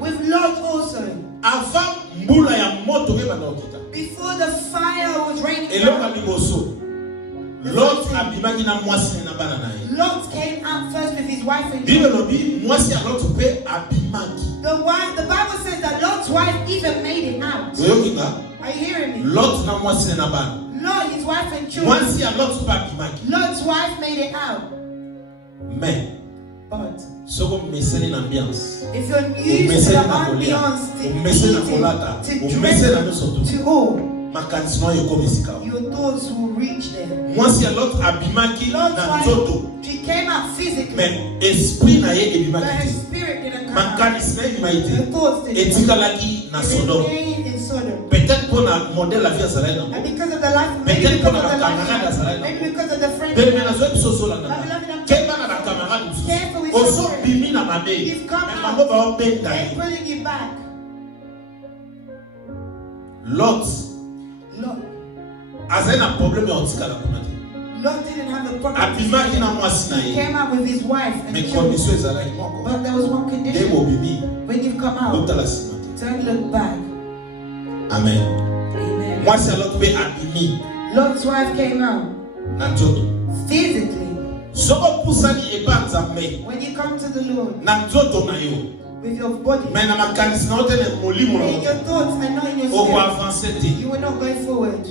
With Lot also. Avant mbula ya moto ke banda okita. Before the fire was raining Eloko down, liboso. Lot abimaki na mwasi na bana na ye. Lot came out first with his wife and Bible children. lobi mwasi ya Lot pe abimaki. The Bible says that Lot's wife even made it out. Oyoki nga? Are you hearing me? Lot na mwasi na bana. Lot, his wife and children. Mwasi ya Lot pe abimaki. Lot's wife made it out. Mais But soko meseni na ambiance. if you're used to the ambiance, Umeseni na kolata. to Umeseni na nyonso tu. to all, Makanisi no ekomi sika. your thoughts will reach there. Mwasi ya Lot abimaki Lot's na wife, nzoto. she came out physically, Mais esprit na ye but her ebimaki. spirit didn't come out. Makanisi na ye ebimaki Her te. thoughts didn't come Etikalaki na out. It Sodome. remained in Sodom. Peut-être pour la modèle la vie à Zalaïna. And because of the life, maybe Peut-être because pour of la the camarade à life, Zalaïna. maybe because of the friends. Bébé na zoe biso zola na. Beloved, I'm Keba na camarade biso. careful with Oso your words. bimi na mabe. You've come Mais out. bango ba obenda They're ye. pulling you back. Lot Lot, azali na problème ya otika na kuna te. Lot didn't have a problem. Abimaki na mwasi na He ye. came out with his wife and Mais children. condition ezalaki moko. But there was one Nde condition. bobimi When you've come out, otala nsima te. don't look back. Amen. Amen. Mwasi ya Lot mpe abimi Lot's wife came out na nzoto. physically. Soko opusani epa Nzambe When you come to the Lord na nzoto na yo. with your body, Mais na makanisi na yo te na molimo na in your yo. thoughts and not in your Oko spirit, avance te. you will not go forward.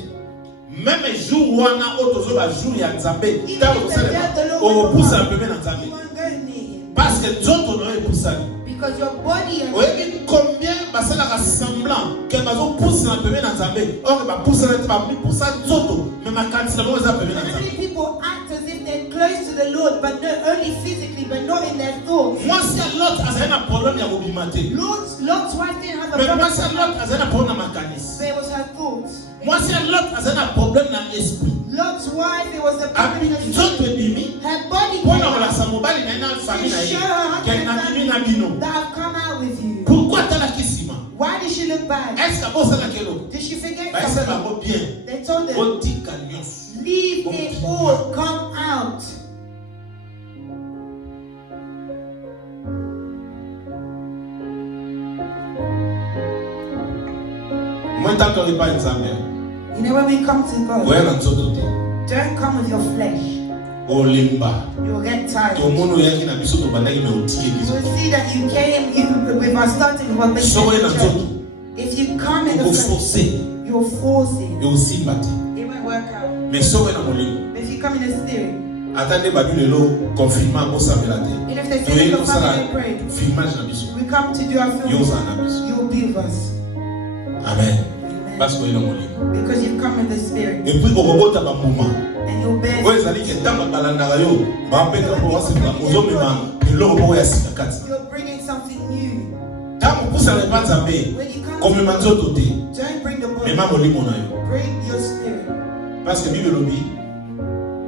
Même jour wana oyo tozoba jour ya Nzambe Even ntango if the day of the tosalema Lord will okopusa come, pembe na you Nzambe won't go near him. parce que nzoto na yo epusani. Because your body and Oyebi combien basalaka semblant ke bazopusa na pembe na Nzambe or bapusana te bamipusa nzoto me makanisi na bango eza pembe na many Nzambe. people act as if they're close to the Lord, but not only physically, but not in their thoughts. Mwasi ya Lot azali na problème ya kobima te. Lot's wife didn't have a Mais problem. mwasi ya Lot azali na problème na makanisi. There was her thoughts. Mwasi ya Lot azali na problème na esprit. Lot's wife, it was a problem Abi in her nzoto spirit. ebimi Her body mpona came out kolakisa mobali na ye na to famille na ye show her ke husband nabimi and na family bino. that have come out with you. Pourquoi atalaki nsima? Why did she look back? Est-ce que bosalaki eloko? Did she forget Baese something? bango bien. They told them, Otika nyonso. leave it all, come out. Moi tant qu'on n'est pas Nzambe. You know, when we come to God, Oya na nzoto te. don't come with your flesh. Olemba. You'll get tired. To mono yaki na biso to bandaki me otiki You biso. will see that you came with our starting with So oya na church. nzoto. If you come in the Oko flesh, forcer. you're forcing. E osimba te. It won't work out. Mais so oya na molimo. But if you come in the spirit, Atande babi lelo confinement bosambela te. and if they To say ye your family kosala pray, filmage na biso. we come to do our Yo film, oza na biso. you'll be with us. Amen. Amen. Parce que oya na molimo. Because you've come in the spirit. Et puis okobota ba moment. And you'll bear. Oyo ezali ke ntango balandaka yo bapeka mpo basepela ozomema eloko moko ya sika kati. You're bringing something new. Ntango opusana epa Nzambe When you come komema to nzoto te don't bring the body. mema molimo na yo. bring your spirit. Parce que Bible lobby,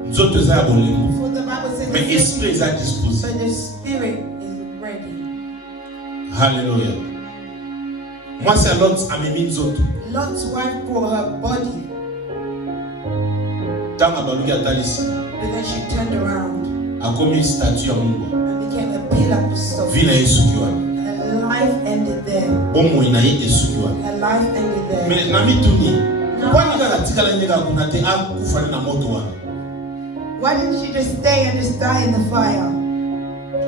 nous autres ça bolimo. For the Bible says, mais esprit est disposé. but the spirit is ready. Hallelujah. Moi c'est Lot a mis nous autres. Lot's wife brought her body. Tant que baluki atalisi. But then she turned around A commis statue à Mungu. and became a pillar of salt. Vie na esukiwa. Her life ended there. Bomo ina esukiwa. Her life ended there. Mais na mituni. Kwa nini katika lenga kuna te akufanya na moto wa? Why didn't she just stay and just die in the fire?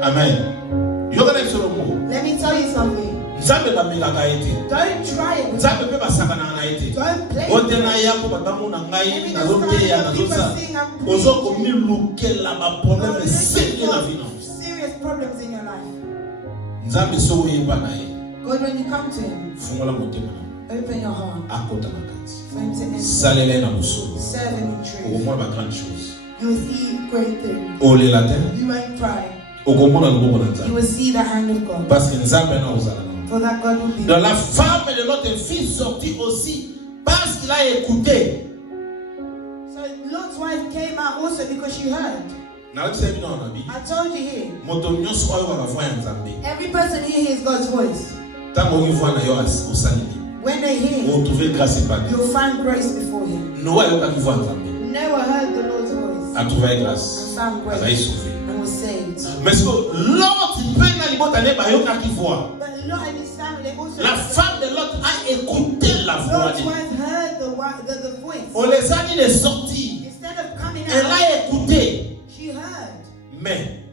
Amen. Yogala solomo. Let me tell you something. Nzambe bameka kaete. Don't try it. Nzambe pe basakana na ete. Don't play Ote na yako batamu na ngai na zote ya na zosa. Ozo komi lukela ba problème sérieux na vie. Serious problems in your life. Nzambe so yeba na ye. God, when you come to Him, Fungola motema. open your heart Akota na kati. for Him to enter. Salele na musolo. Serve Him in Au truth. moins ba grande chose. You will see great things. Ole la terre. You won't cry. Okomona loboko na You Nzambe. will see the hand of God. Parce que Nzambe na ozala na. For that God will be. Dans la femme de l'autre fille sortit aussi parce qu'il a écouté. So Lot's wife came out also because she heard. Na oti sebi na onabi. I told you here. Moto nyonso oyo bakavwa ya Nzambe. Every person here hears God's voice. Tango okivwa na yo osalili. When they hear, Vous trouvez grâce et pardon. you'll find grace before Him. Noa yoka kivwa Nzambe. Never heard the Lord's voice A trouvé grâce. and found Azayi grace sauvé. and was saved. Mais ce que l'autre peine na libota ne ba yoka kivwa. But Lot and his family also. La femme de l'autre a écouté la voix Lot's de Dieu. wife heard the voice. On les a dit de sortir. Instead of coming Elle out, a écouté. she heard, Mais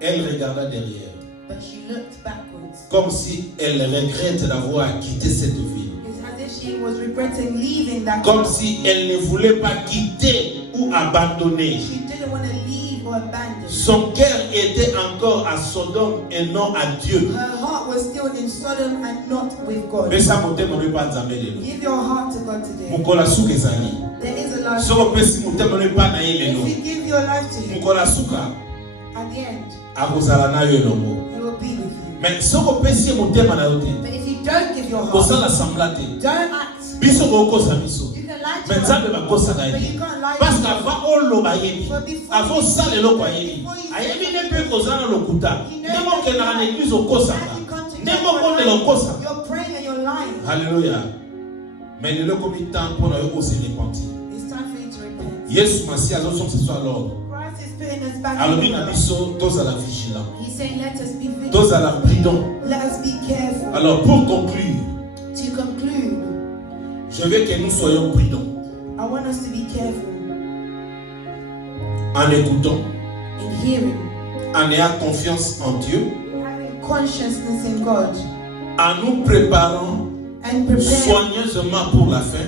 elle regarda derrière. but she looked backwards. Comme si elle regrette d'avoir quitté cette ville. It's as if she was regretting leaving that. Comme si elle ne voulait pas quitter ou abandonner. She didn't want to leave or abandon. Son cœur était encore à Sodome et non à Dieu. Her heart was still in Sodom and not with God. Mais ça motema ne pas Nzambe lelo. Give your heart to God today. Mukola suka ezali. There is a life. Soko pesi motema ne pas na ye If lelo. you give your life to Him, Mukola suka at the end, akozala na yo elongo. He will be with you. Mais soko pesi motema na yo te. But if you don't give your heart, Kosala sambla te. don't act. Biso kokosa biso. You can lie to Mais God, Nzambe bakosaka but ye. you can't lie Parce to qu'avant God. oloba yebi. Avant sala eloko ayebi. Ayebi ne pe kozala lokuta. Ndemo okendaka na église okosaka. As you come to Ndemo God, okondela okosaka. you're praying and you're lying. Alléluia. Mais lelo komi temps pour nous aussi repentir. It's time for you to repent. Yesu Masiya azosoma que ce soit l'ordre. Christ is putting us back Alobi in na order. biso tozala vigilant. He's saying, let us be vigilant. Tozala prudent. Let us be careful. Alors pour conclure, To conclude, je veux que nous soyons prudents I want us to be careful en écoutant, in hearing, en ayant confiance en Dieu, having consciousness in God, en nous préparant and preparing soigneusement pour la fin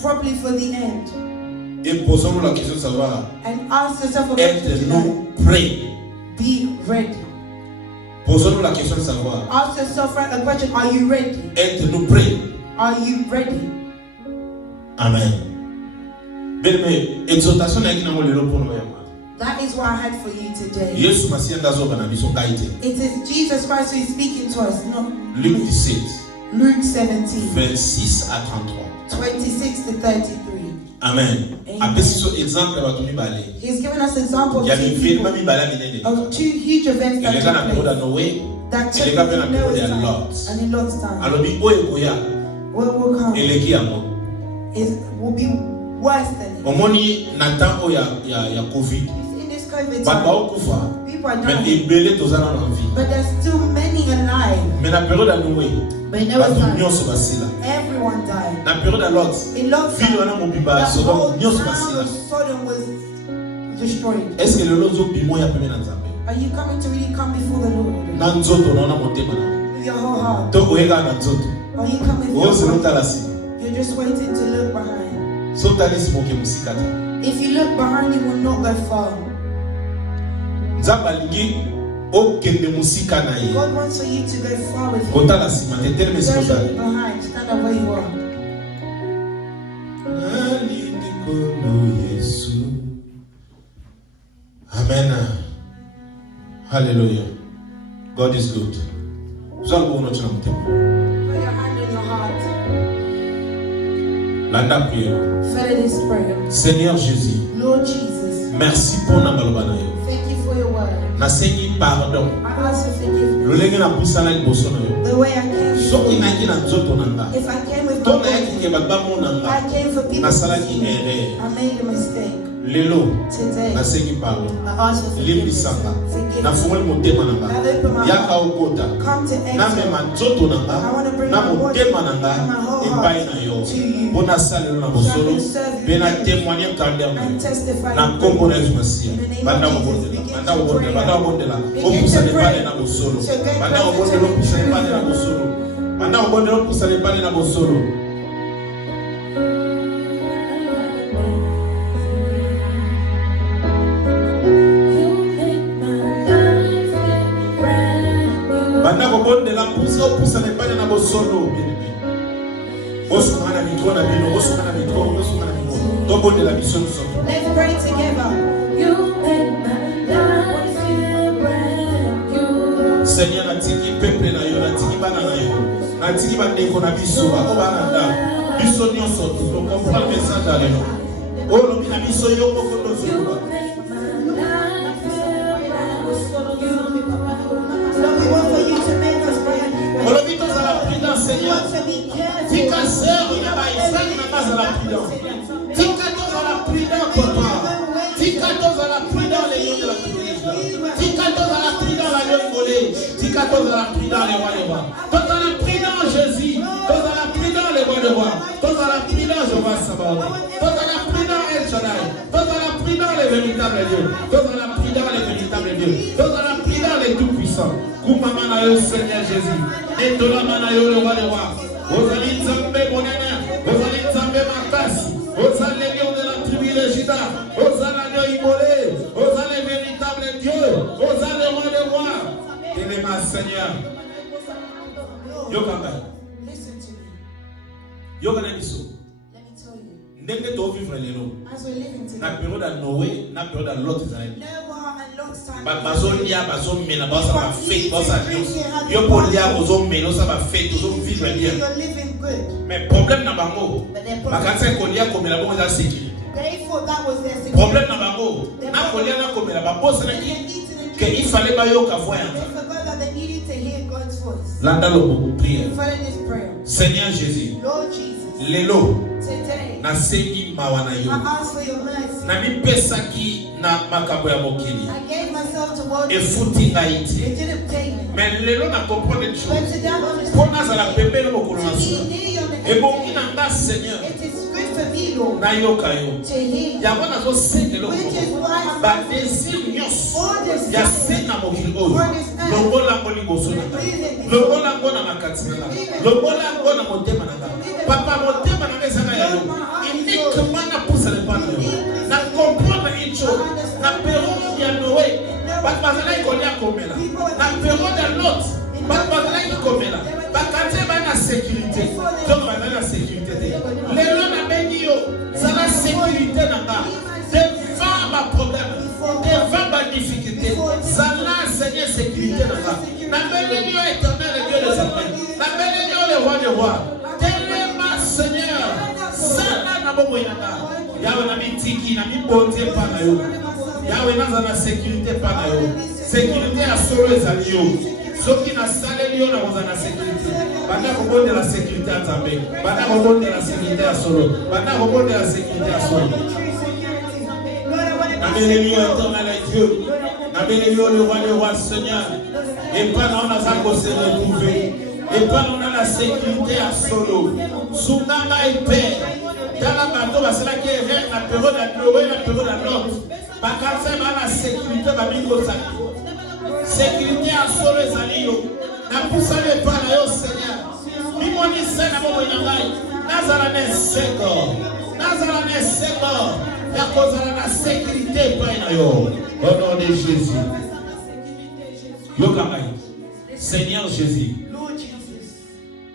properly for the end. et posons-nous la question de savoir, And ask yourself a question tonight. êtes-nous prêts? Be ready. Posons-nous la question de savoir, Ask yourself a question. Are you ready? êtes-nous prêts? Are you ready? Amen. Bien-aimé, exhortation na kina molelo pour nous. That is what I had for you today. Yesu Masiya ndazoka na biso kaite. It is Jesus Christ who is speaking to us, not Luc 17, Luke 17, 26 à 33. 26 to 33. Amen. Amen. Apesi so exemple ba tumi bale. He's given us examples Ya of two mifilma people, mi bala minene. of two huge events that Eleka na took période ya place. Noé, That took eleka pe na place in période Noah's ya time Lot. and in Lot's time. Alobi oyo koya What will come eleki yango. will be worse than it. Omoni na temps oyo ya Covid. In this COVID Bato time, baokufa. people are Mais dying, ebele tozana na vie. but there's still many alive. Mais na période ya Noé, But in Noah's bato time, nyonso basila. everyone died. Na période ya Lot, In Lot's ville time, wana mobimba the Sodome whole nyonso town basila. of Sodom was destroyed. Est-ce que lelo ozobima ya pembe na Nzambe? Are you coming to really come before the Lord Na nzoto naona motema na. with your whole heart? To oyeka na nzoto. Or you come with your Ozo heart? lotala sima. You're just waiting to look behind. So talisi moke musika te. If you look behind, you will not go far. Nzambe alingi okende musika na ye. God wants for you to go far with Him. Kotala sima te teleme Don't sikoza. look behind. Stand up where you are. Nalingi kondo Yesu. Amen. Hallelujah. God is good. Zalbo uno chana mtema. Put your hand on your heart. Landa prière. Follow this prayer. Seigneur Jésus, Lord Jesus, merci pour na balobana yo. thank you for your word. Na sengi pardon. I ask for forgiveness. Lolenge na pusala liboso na yo. The way I came. Soki na ki na nzoto nanga. If I came with To na yaki ke babamo nanga. I came for people. Na salaki erreur. I made a mistake. Lelo Today, na sengi pardon. I ask for forgiveness. Limbisanga. Forgive Na me. fungoli motema nanga. Yaka okota. Come to Na enter. mema nzoto nanga. Na motema nanga. Epai na yo. Bona salelo na bosolo. Bena témoigner kandem. And testify. Na kombo na Yesu Masiya. Banda obondela. Banda obondela. Banda obondela. Opusa ne pale na bosolo. Banda obondela opusa ne pale na bosolo. Banda obondela opusa ne pale na bosolo. Banda obondela opusa ne pale na bosolo. Let's pray together. You make my life feel brand new. Seigneur, natiki peuple na yo, natiki bana na yo, natiki bandeko na biso, ba obana da, biso nyonso, tu comprends le message à l'élo. Oh, lobi na biso yo moko tozo. Lord, we want for you to make us brand new. Lobi toza la prudence, We Seigneur. want to be careful. Tika sœur, il y a ba Isaac na base la prudence. Tika toza la prudence, papa. Tika toza la prudence, les yeux de la prudence. Tika toza la prudence, la lion volée. Tika toza la prudence, les rois de rois. Toza la prudence, Jésus. Toza la prudence, les rois de rois. Toza la prudence, Jéhovah Sabaoth. Toza la prudence, El Shaddai. Toza la prudence, les véritables dieux. Toza la prudence, les véritables dieux. Toza la prudence, les tout-puissants. Koumama na yo, Seigneur Jésus. Et de la mana yo, le roi de rois. Ozali Nzambe monene, Ozali Nzambe makasi, Ozali lion de la tribu de Juda, Ozali lion immolé, Ozali véritable Dieu, Ozali roi des rois. Téléma Seigneur. Yokanga. Listen to me. Yokana biso. Let me tell you. Ndenge to vivre lelo. As we're living Na today, période à Noé, na période à Lot Israël. Noah and Lot's time. Bazolia, bazomela, bazaba fête, bazaba nyonso. Yo polia bazomela, bazaba fête, bazom vivre bien. You're living good. Mais problème na bango. But their Bakansa kolia komela bongo za sécurité. they thought that was their security. Problème na bango. Na kolia na komela babosa na They're ki eating and que il drinking. fallait bayoka voya. They forgot that they needed to hear God's voice. Landa lo beaucoup prière. Follow this prayer. Seigneur Jésus, Lord Jesus, lelo today na sengi mawa na I yo. ask for your mercy. Na mipesaki na makambo ya mokili. I gave myself to world. Efuti ngai It te. didn't take me. Mais lelo na comprendre une But chose. today I understand. Pour nazala pembeni mokolo na To suka. be near your Ebongi na nga Seigneur. It is good for me, Lord, Na yoka yo. to hear you. Yango nazosengela Which is okoko. why I'm Badésir nyonso. all this Ya time. se na mokili oyo. Longola ngo liboso na ngai. Longola ngo na makati na ngai. Longola ngo na motema na ngai. Papa motema na ngai ezaka ya yo. Uniquement na pousa le pana yo. Na comprendre une chose. Na période ya Noé. Bato bazalaki kolia komela. Na période ya Lot. Bato bazalaki komela. Bakati ba na sécurité. Donc bazali na sécurité te. Lelo na bengi yo. Zala sécurité na nga. Devant ma problème. Devant ma difficulté. Zala Seigneur sécurité na nga. Na bengi yo éternel et Dieu des armées. Na bengi yo le roi des rois. Téléma Seigneur. Zala na bomo ya nga. Yawe na mitiki na mibonze pa na yo. Yawe naza na sécurité pa na yo. Sécurité ya solo ezali yo. Soki na saleli yo na koza na sécurité. Banda kobonde la sécurité ya Nzambe. Banda kobonde la sécurité ya solo. Banda kobonde la sécurité ya solo. Nabeleli yo éternel et Dieu. Nabeleli yo le roi des rois Seigneur. Et pas on a ça qu'on se retrouver. Et pas on a la sécurité à solo. Sounanga et Père. Dans la bateau, c'est là qui est la période de Noé, la période de Lot. Bakansa ba la sécurité ba bingo saki. Sécurité à solo ezali yo. Na pusale pa na yo Seigneur. Bimoni sena bobo nyangai. Nazala ne seko. Nazala ne seko. Ya kozala na sécurité pa na yo. Au nom de Jésus. Yo kamai. Seigneur Jésus. Lord Jesus,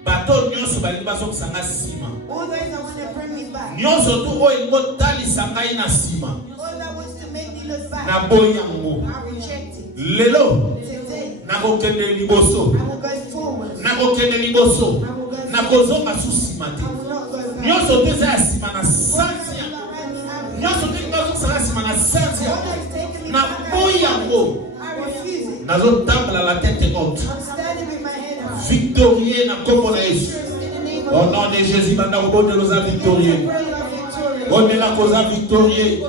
Bato nyonso bali baso kusanga sima. all those that want to bring me back, Nyonso tu oyo ngotalisa ngai na sima. all that wants to make me look back, Na boyango. I reject it. Lelo. Today, Nakokende liboso. I will go forward. Nakokende liboso. Nakozonga susima te. I will not go back. Nyonso nyonso te za sima na santia nyonso te ngazo sala sima na santia na boyango nazotambola la tête haute victorieux na kombo na Yesu au nom de Jésus banda kobondela oza victorieux bondela koza victorieux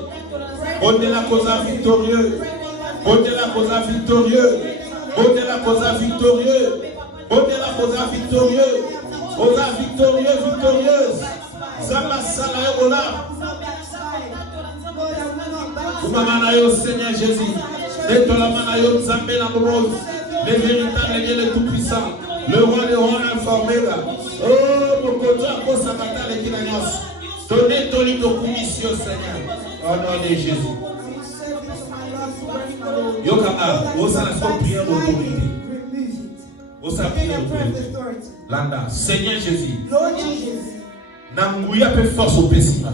bondela koza victorieux bondela koza victorieux bondela koza victorieux bondela koza victorieux oza victorieux victorieuse zamba sala ebola kumama na yo Seigneur Jésus détolama na yo nzambe na bomoi le véritable Dieu le tout-puissant le roi des rois Alpha Omega oh mokoto akosaka ta leki na nyonso donne toli tokumisi yo Seigneur au nom de Jésus yokanga osala so prière d'autorité osala prière d'autorité landa Seigneur Jésus na nguya pe force au pesima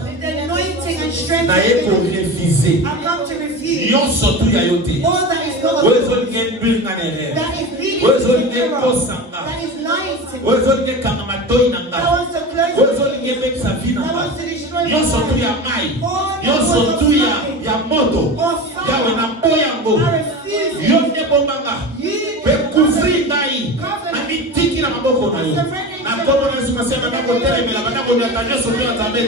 na ye ko refuser nyonso tu ya yote ozo nge mbili na nere ozo nge kosanga ozo nge kanga matoi na nga ozo nge mekisa vi na nga nyonso tu ya mai nyonso tu ya moto yawe na boyango yo nde bombanga pe kufri ngai na mitiki na maboko na yo na komo na Yesu Masiya bandako telemela bandako nyata nyonso tu ya Nzambe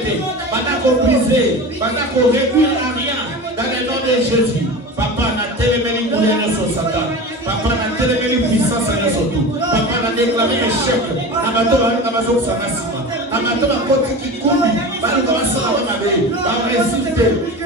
bandako briser bandako réduire à rien dans le nom de Jésus. Papa na telemeli nguya nyonso Satan papa na telemeli puissance nyonso tu papa na déclarer échec na bato balinga bazosanga sima na bato bakoti kikumi balinga basala mabe baresiste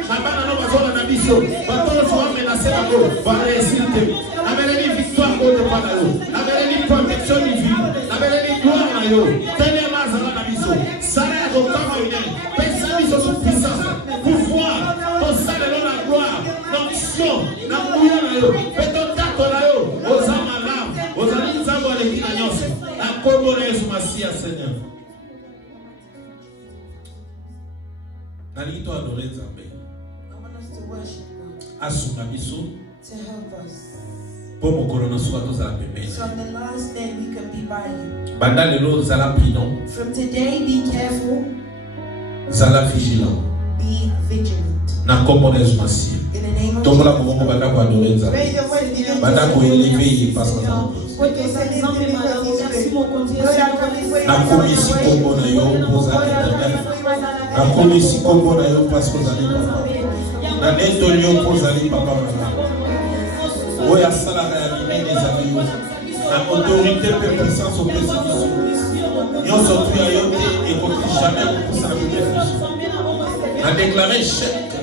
na bana no bazona na biso bato nyonso bamenase bango baresiste na beleli victoire kote pana yo na beleli protection divine na beleli gloire na yo telema zala na biso sala ya kokama une pesa biso sous puissance pouvoir tosalelo na gloire l'onction na nguya na yo pe totako na yo oza malamu ozali nzambe aleki na nyonso na kombo na Yesu Masiya Seigneur nalingi to adore Nzambe asunga biso po mokolo na suka tozala pembeni banda lelo zala prudent from today be careful zala vigilant be vigilant na kombo na Yesu Masiya tombola bongo banda ko adore Nzambe banda ko élever parce que na komisi kombo na yo poza éternel na komisi kombo na yo parce que zali papa na neto yo pozali papa mama oya sala ya limene zali yo na autorité pe puissance au précipice nyonso tu ya yo te ekoki jamais kokusa na bénéfice na déclaré chèque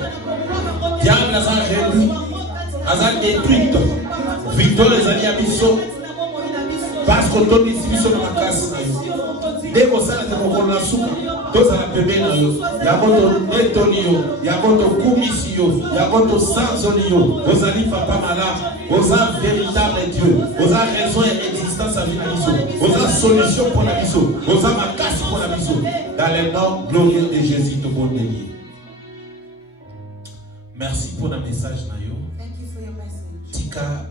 diable aza réduit aza détruite victoire ezali ya biso parce que tondisi biso na makasi na yo nde kosala te mokolo na suka tozala pembeni na yo yango tondetoni yo yango tokumisi yo yango tosanzoli yo ozali papa malamu oza véritable Dieu oza raison ya existence ya vie na biso oza solution mpo na biso oza makasi mpo na biso dans le nom glorieux de Jésus tobondeli merci pour le message na yo tika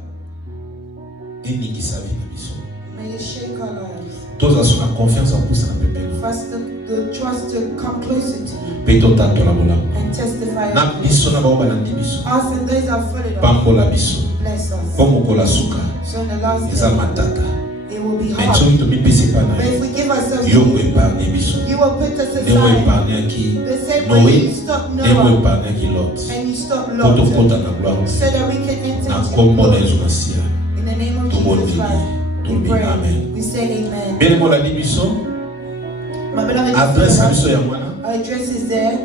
eningisa vie na biso may you shake our lives. Tous à son confiance en pousse na bébé. First, the trust to come closer to you. Peto tato la bola. And testify. Na biso na ba na biso. Us and those that follow us. Pambola biso. Bless us. Como kola suka. So in the last Eza matata. it will be Mais hard. tu to mi pesi pa na. But if we give ourselves Yo ko epargne biso. you will put us Ne mo aside. epargne ki. The same way you stop Ne mo Noah epargne ki Lot. and you stop Poto Lot. kota na gloire. So that we can enter Na into kombo na the Yesu Masiya. in the name of Jesus Christ. We pray. Amen. We say amen. Bele mo la di biso. My beloved, Adresse biso ya mwana. our address is there.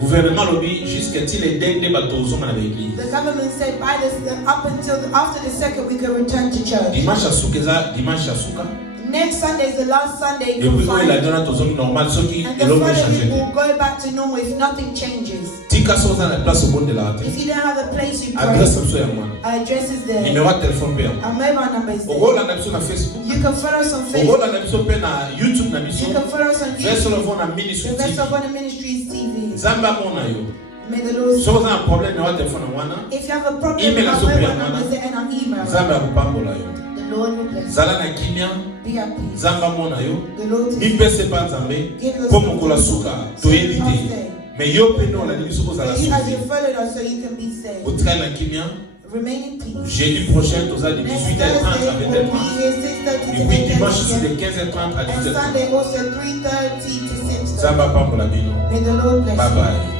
Gouvernement lobby jusqu'à-t-il les derniers bateaux sont dans l'église. The government said by this up until after the second we can return to church. Dimanche à Soukeza, dimanche à Souka. Next Sunday is the last Sunday Et you puis can il a find. donné à tous normal ce qui And est the l'homme following changé. week will go back to normal if nothing changes. Tika sont dans la place au bon de la If you don't have a place you pray, adresse comme ça à moi. our address is there. Numéro de téléphone payant. Our mobile number is Au there. rôle la nation na Facebook. You can follow us on Au Facebook. rôle la nation payant na YouTube na mission. You can follow us on Verse YouTube. le fond na ministry The Best TV. of Honor Ministries TV. Zamba mona yo. May the Lord. So on a un problème na téléphone na wana. If you have a problem, Email our us up here, mobile number is there and our email. Zamba kupambola yo. The Lord will bless Zala na kimia. you. Be at peace. Zamba mona yo. The Lord is Mipese pa nzambe. Pomo kola suka. Toyebite. Mais yo peno la division aux But you as you followed us so you can be saved. Utka na kimia. Remain in peace. Jeudi prochain, tu as de 18h30 à 20h30. Et puis dimanche, c'est de 15h30 à And 18h30. Sunday also 3:30 to 6:30. Zamba pa pour la bino. May the Lord bless Bye you. bye.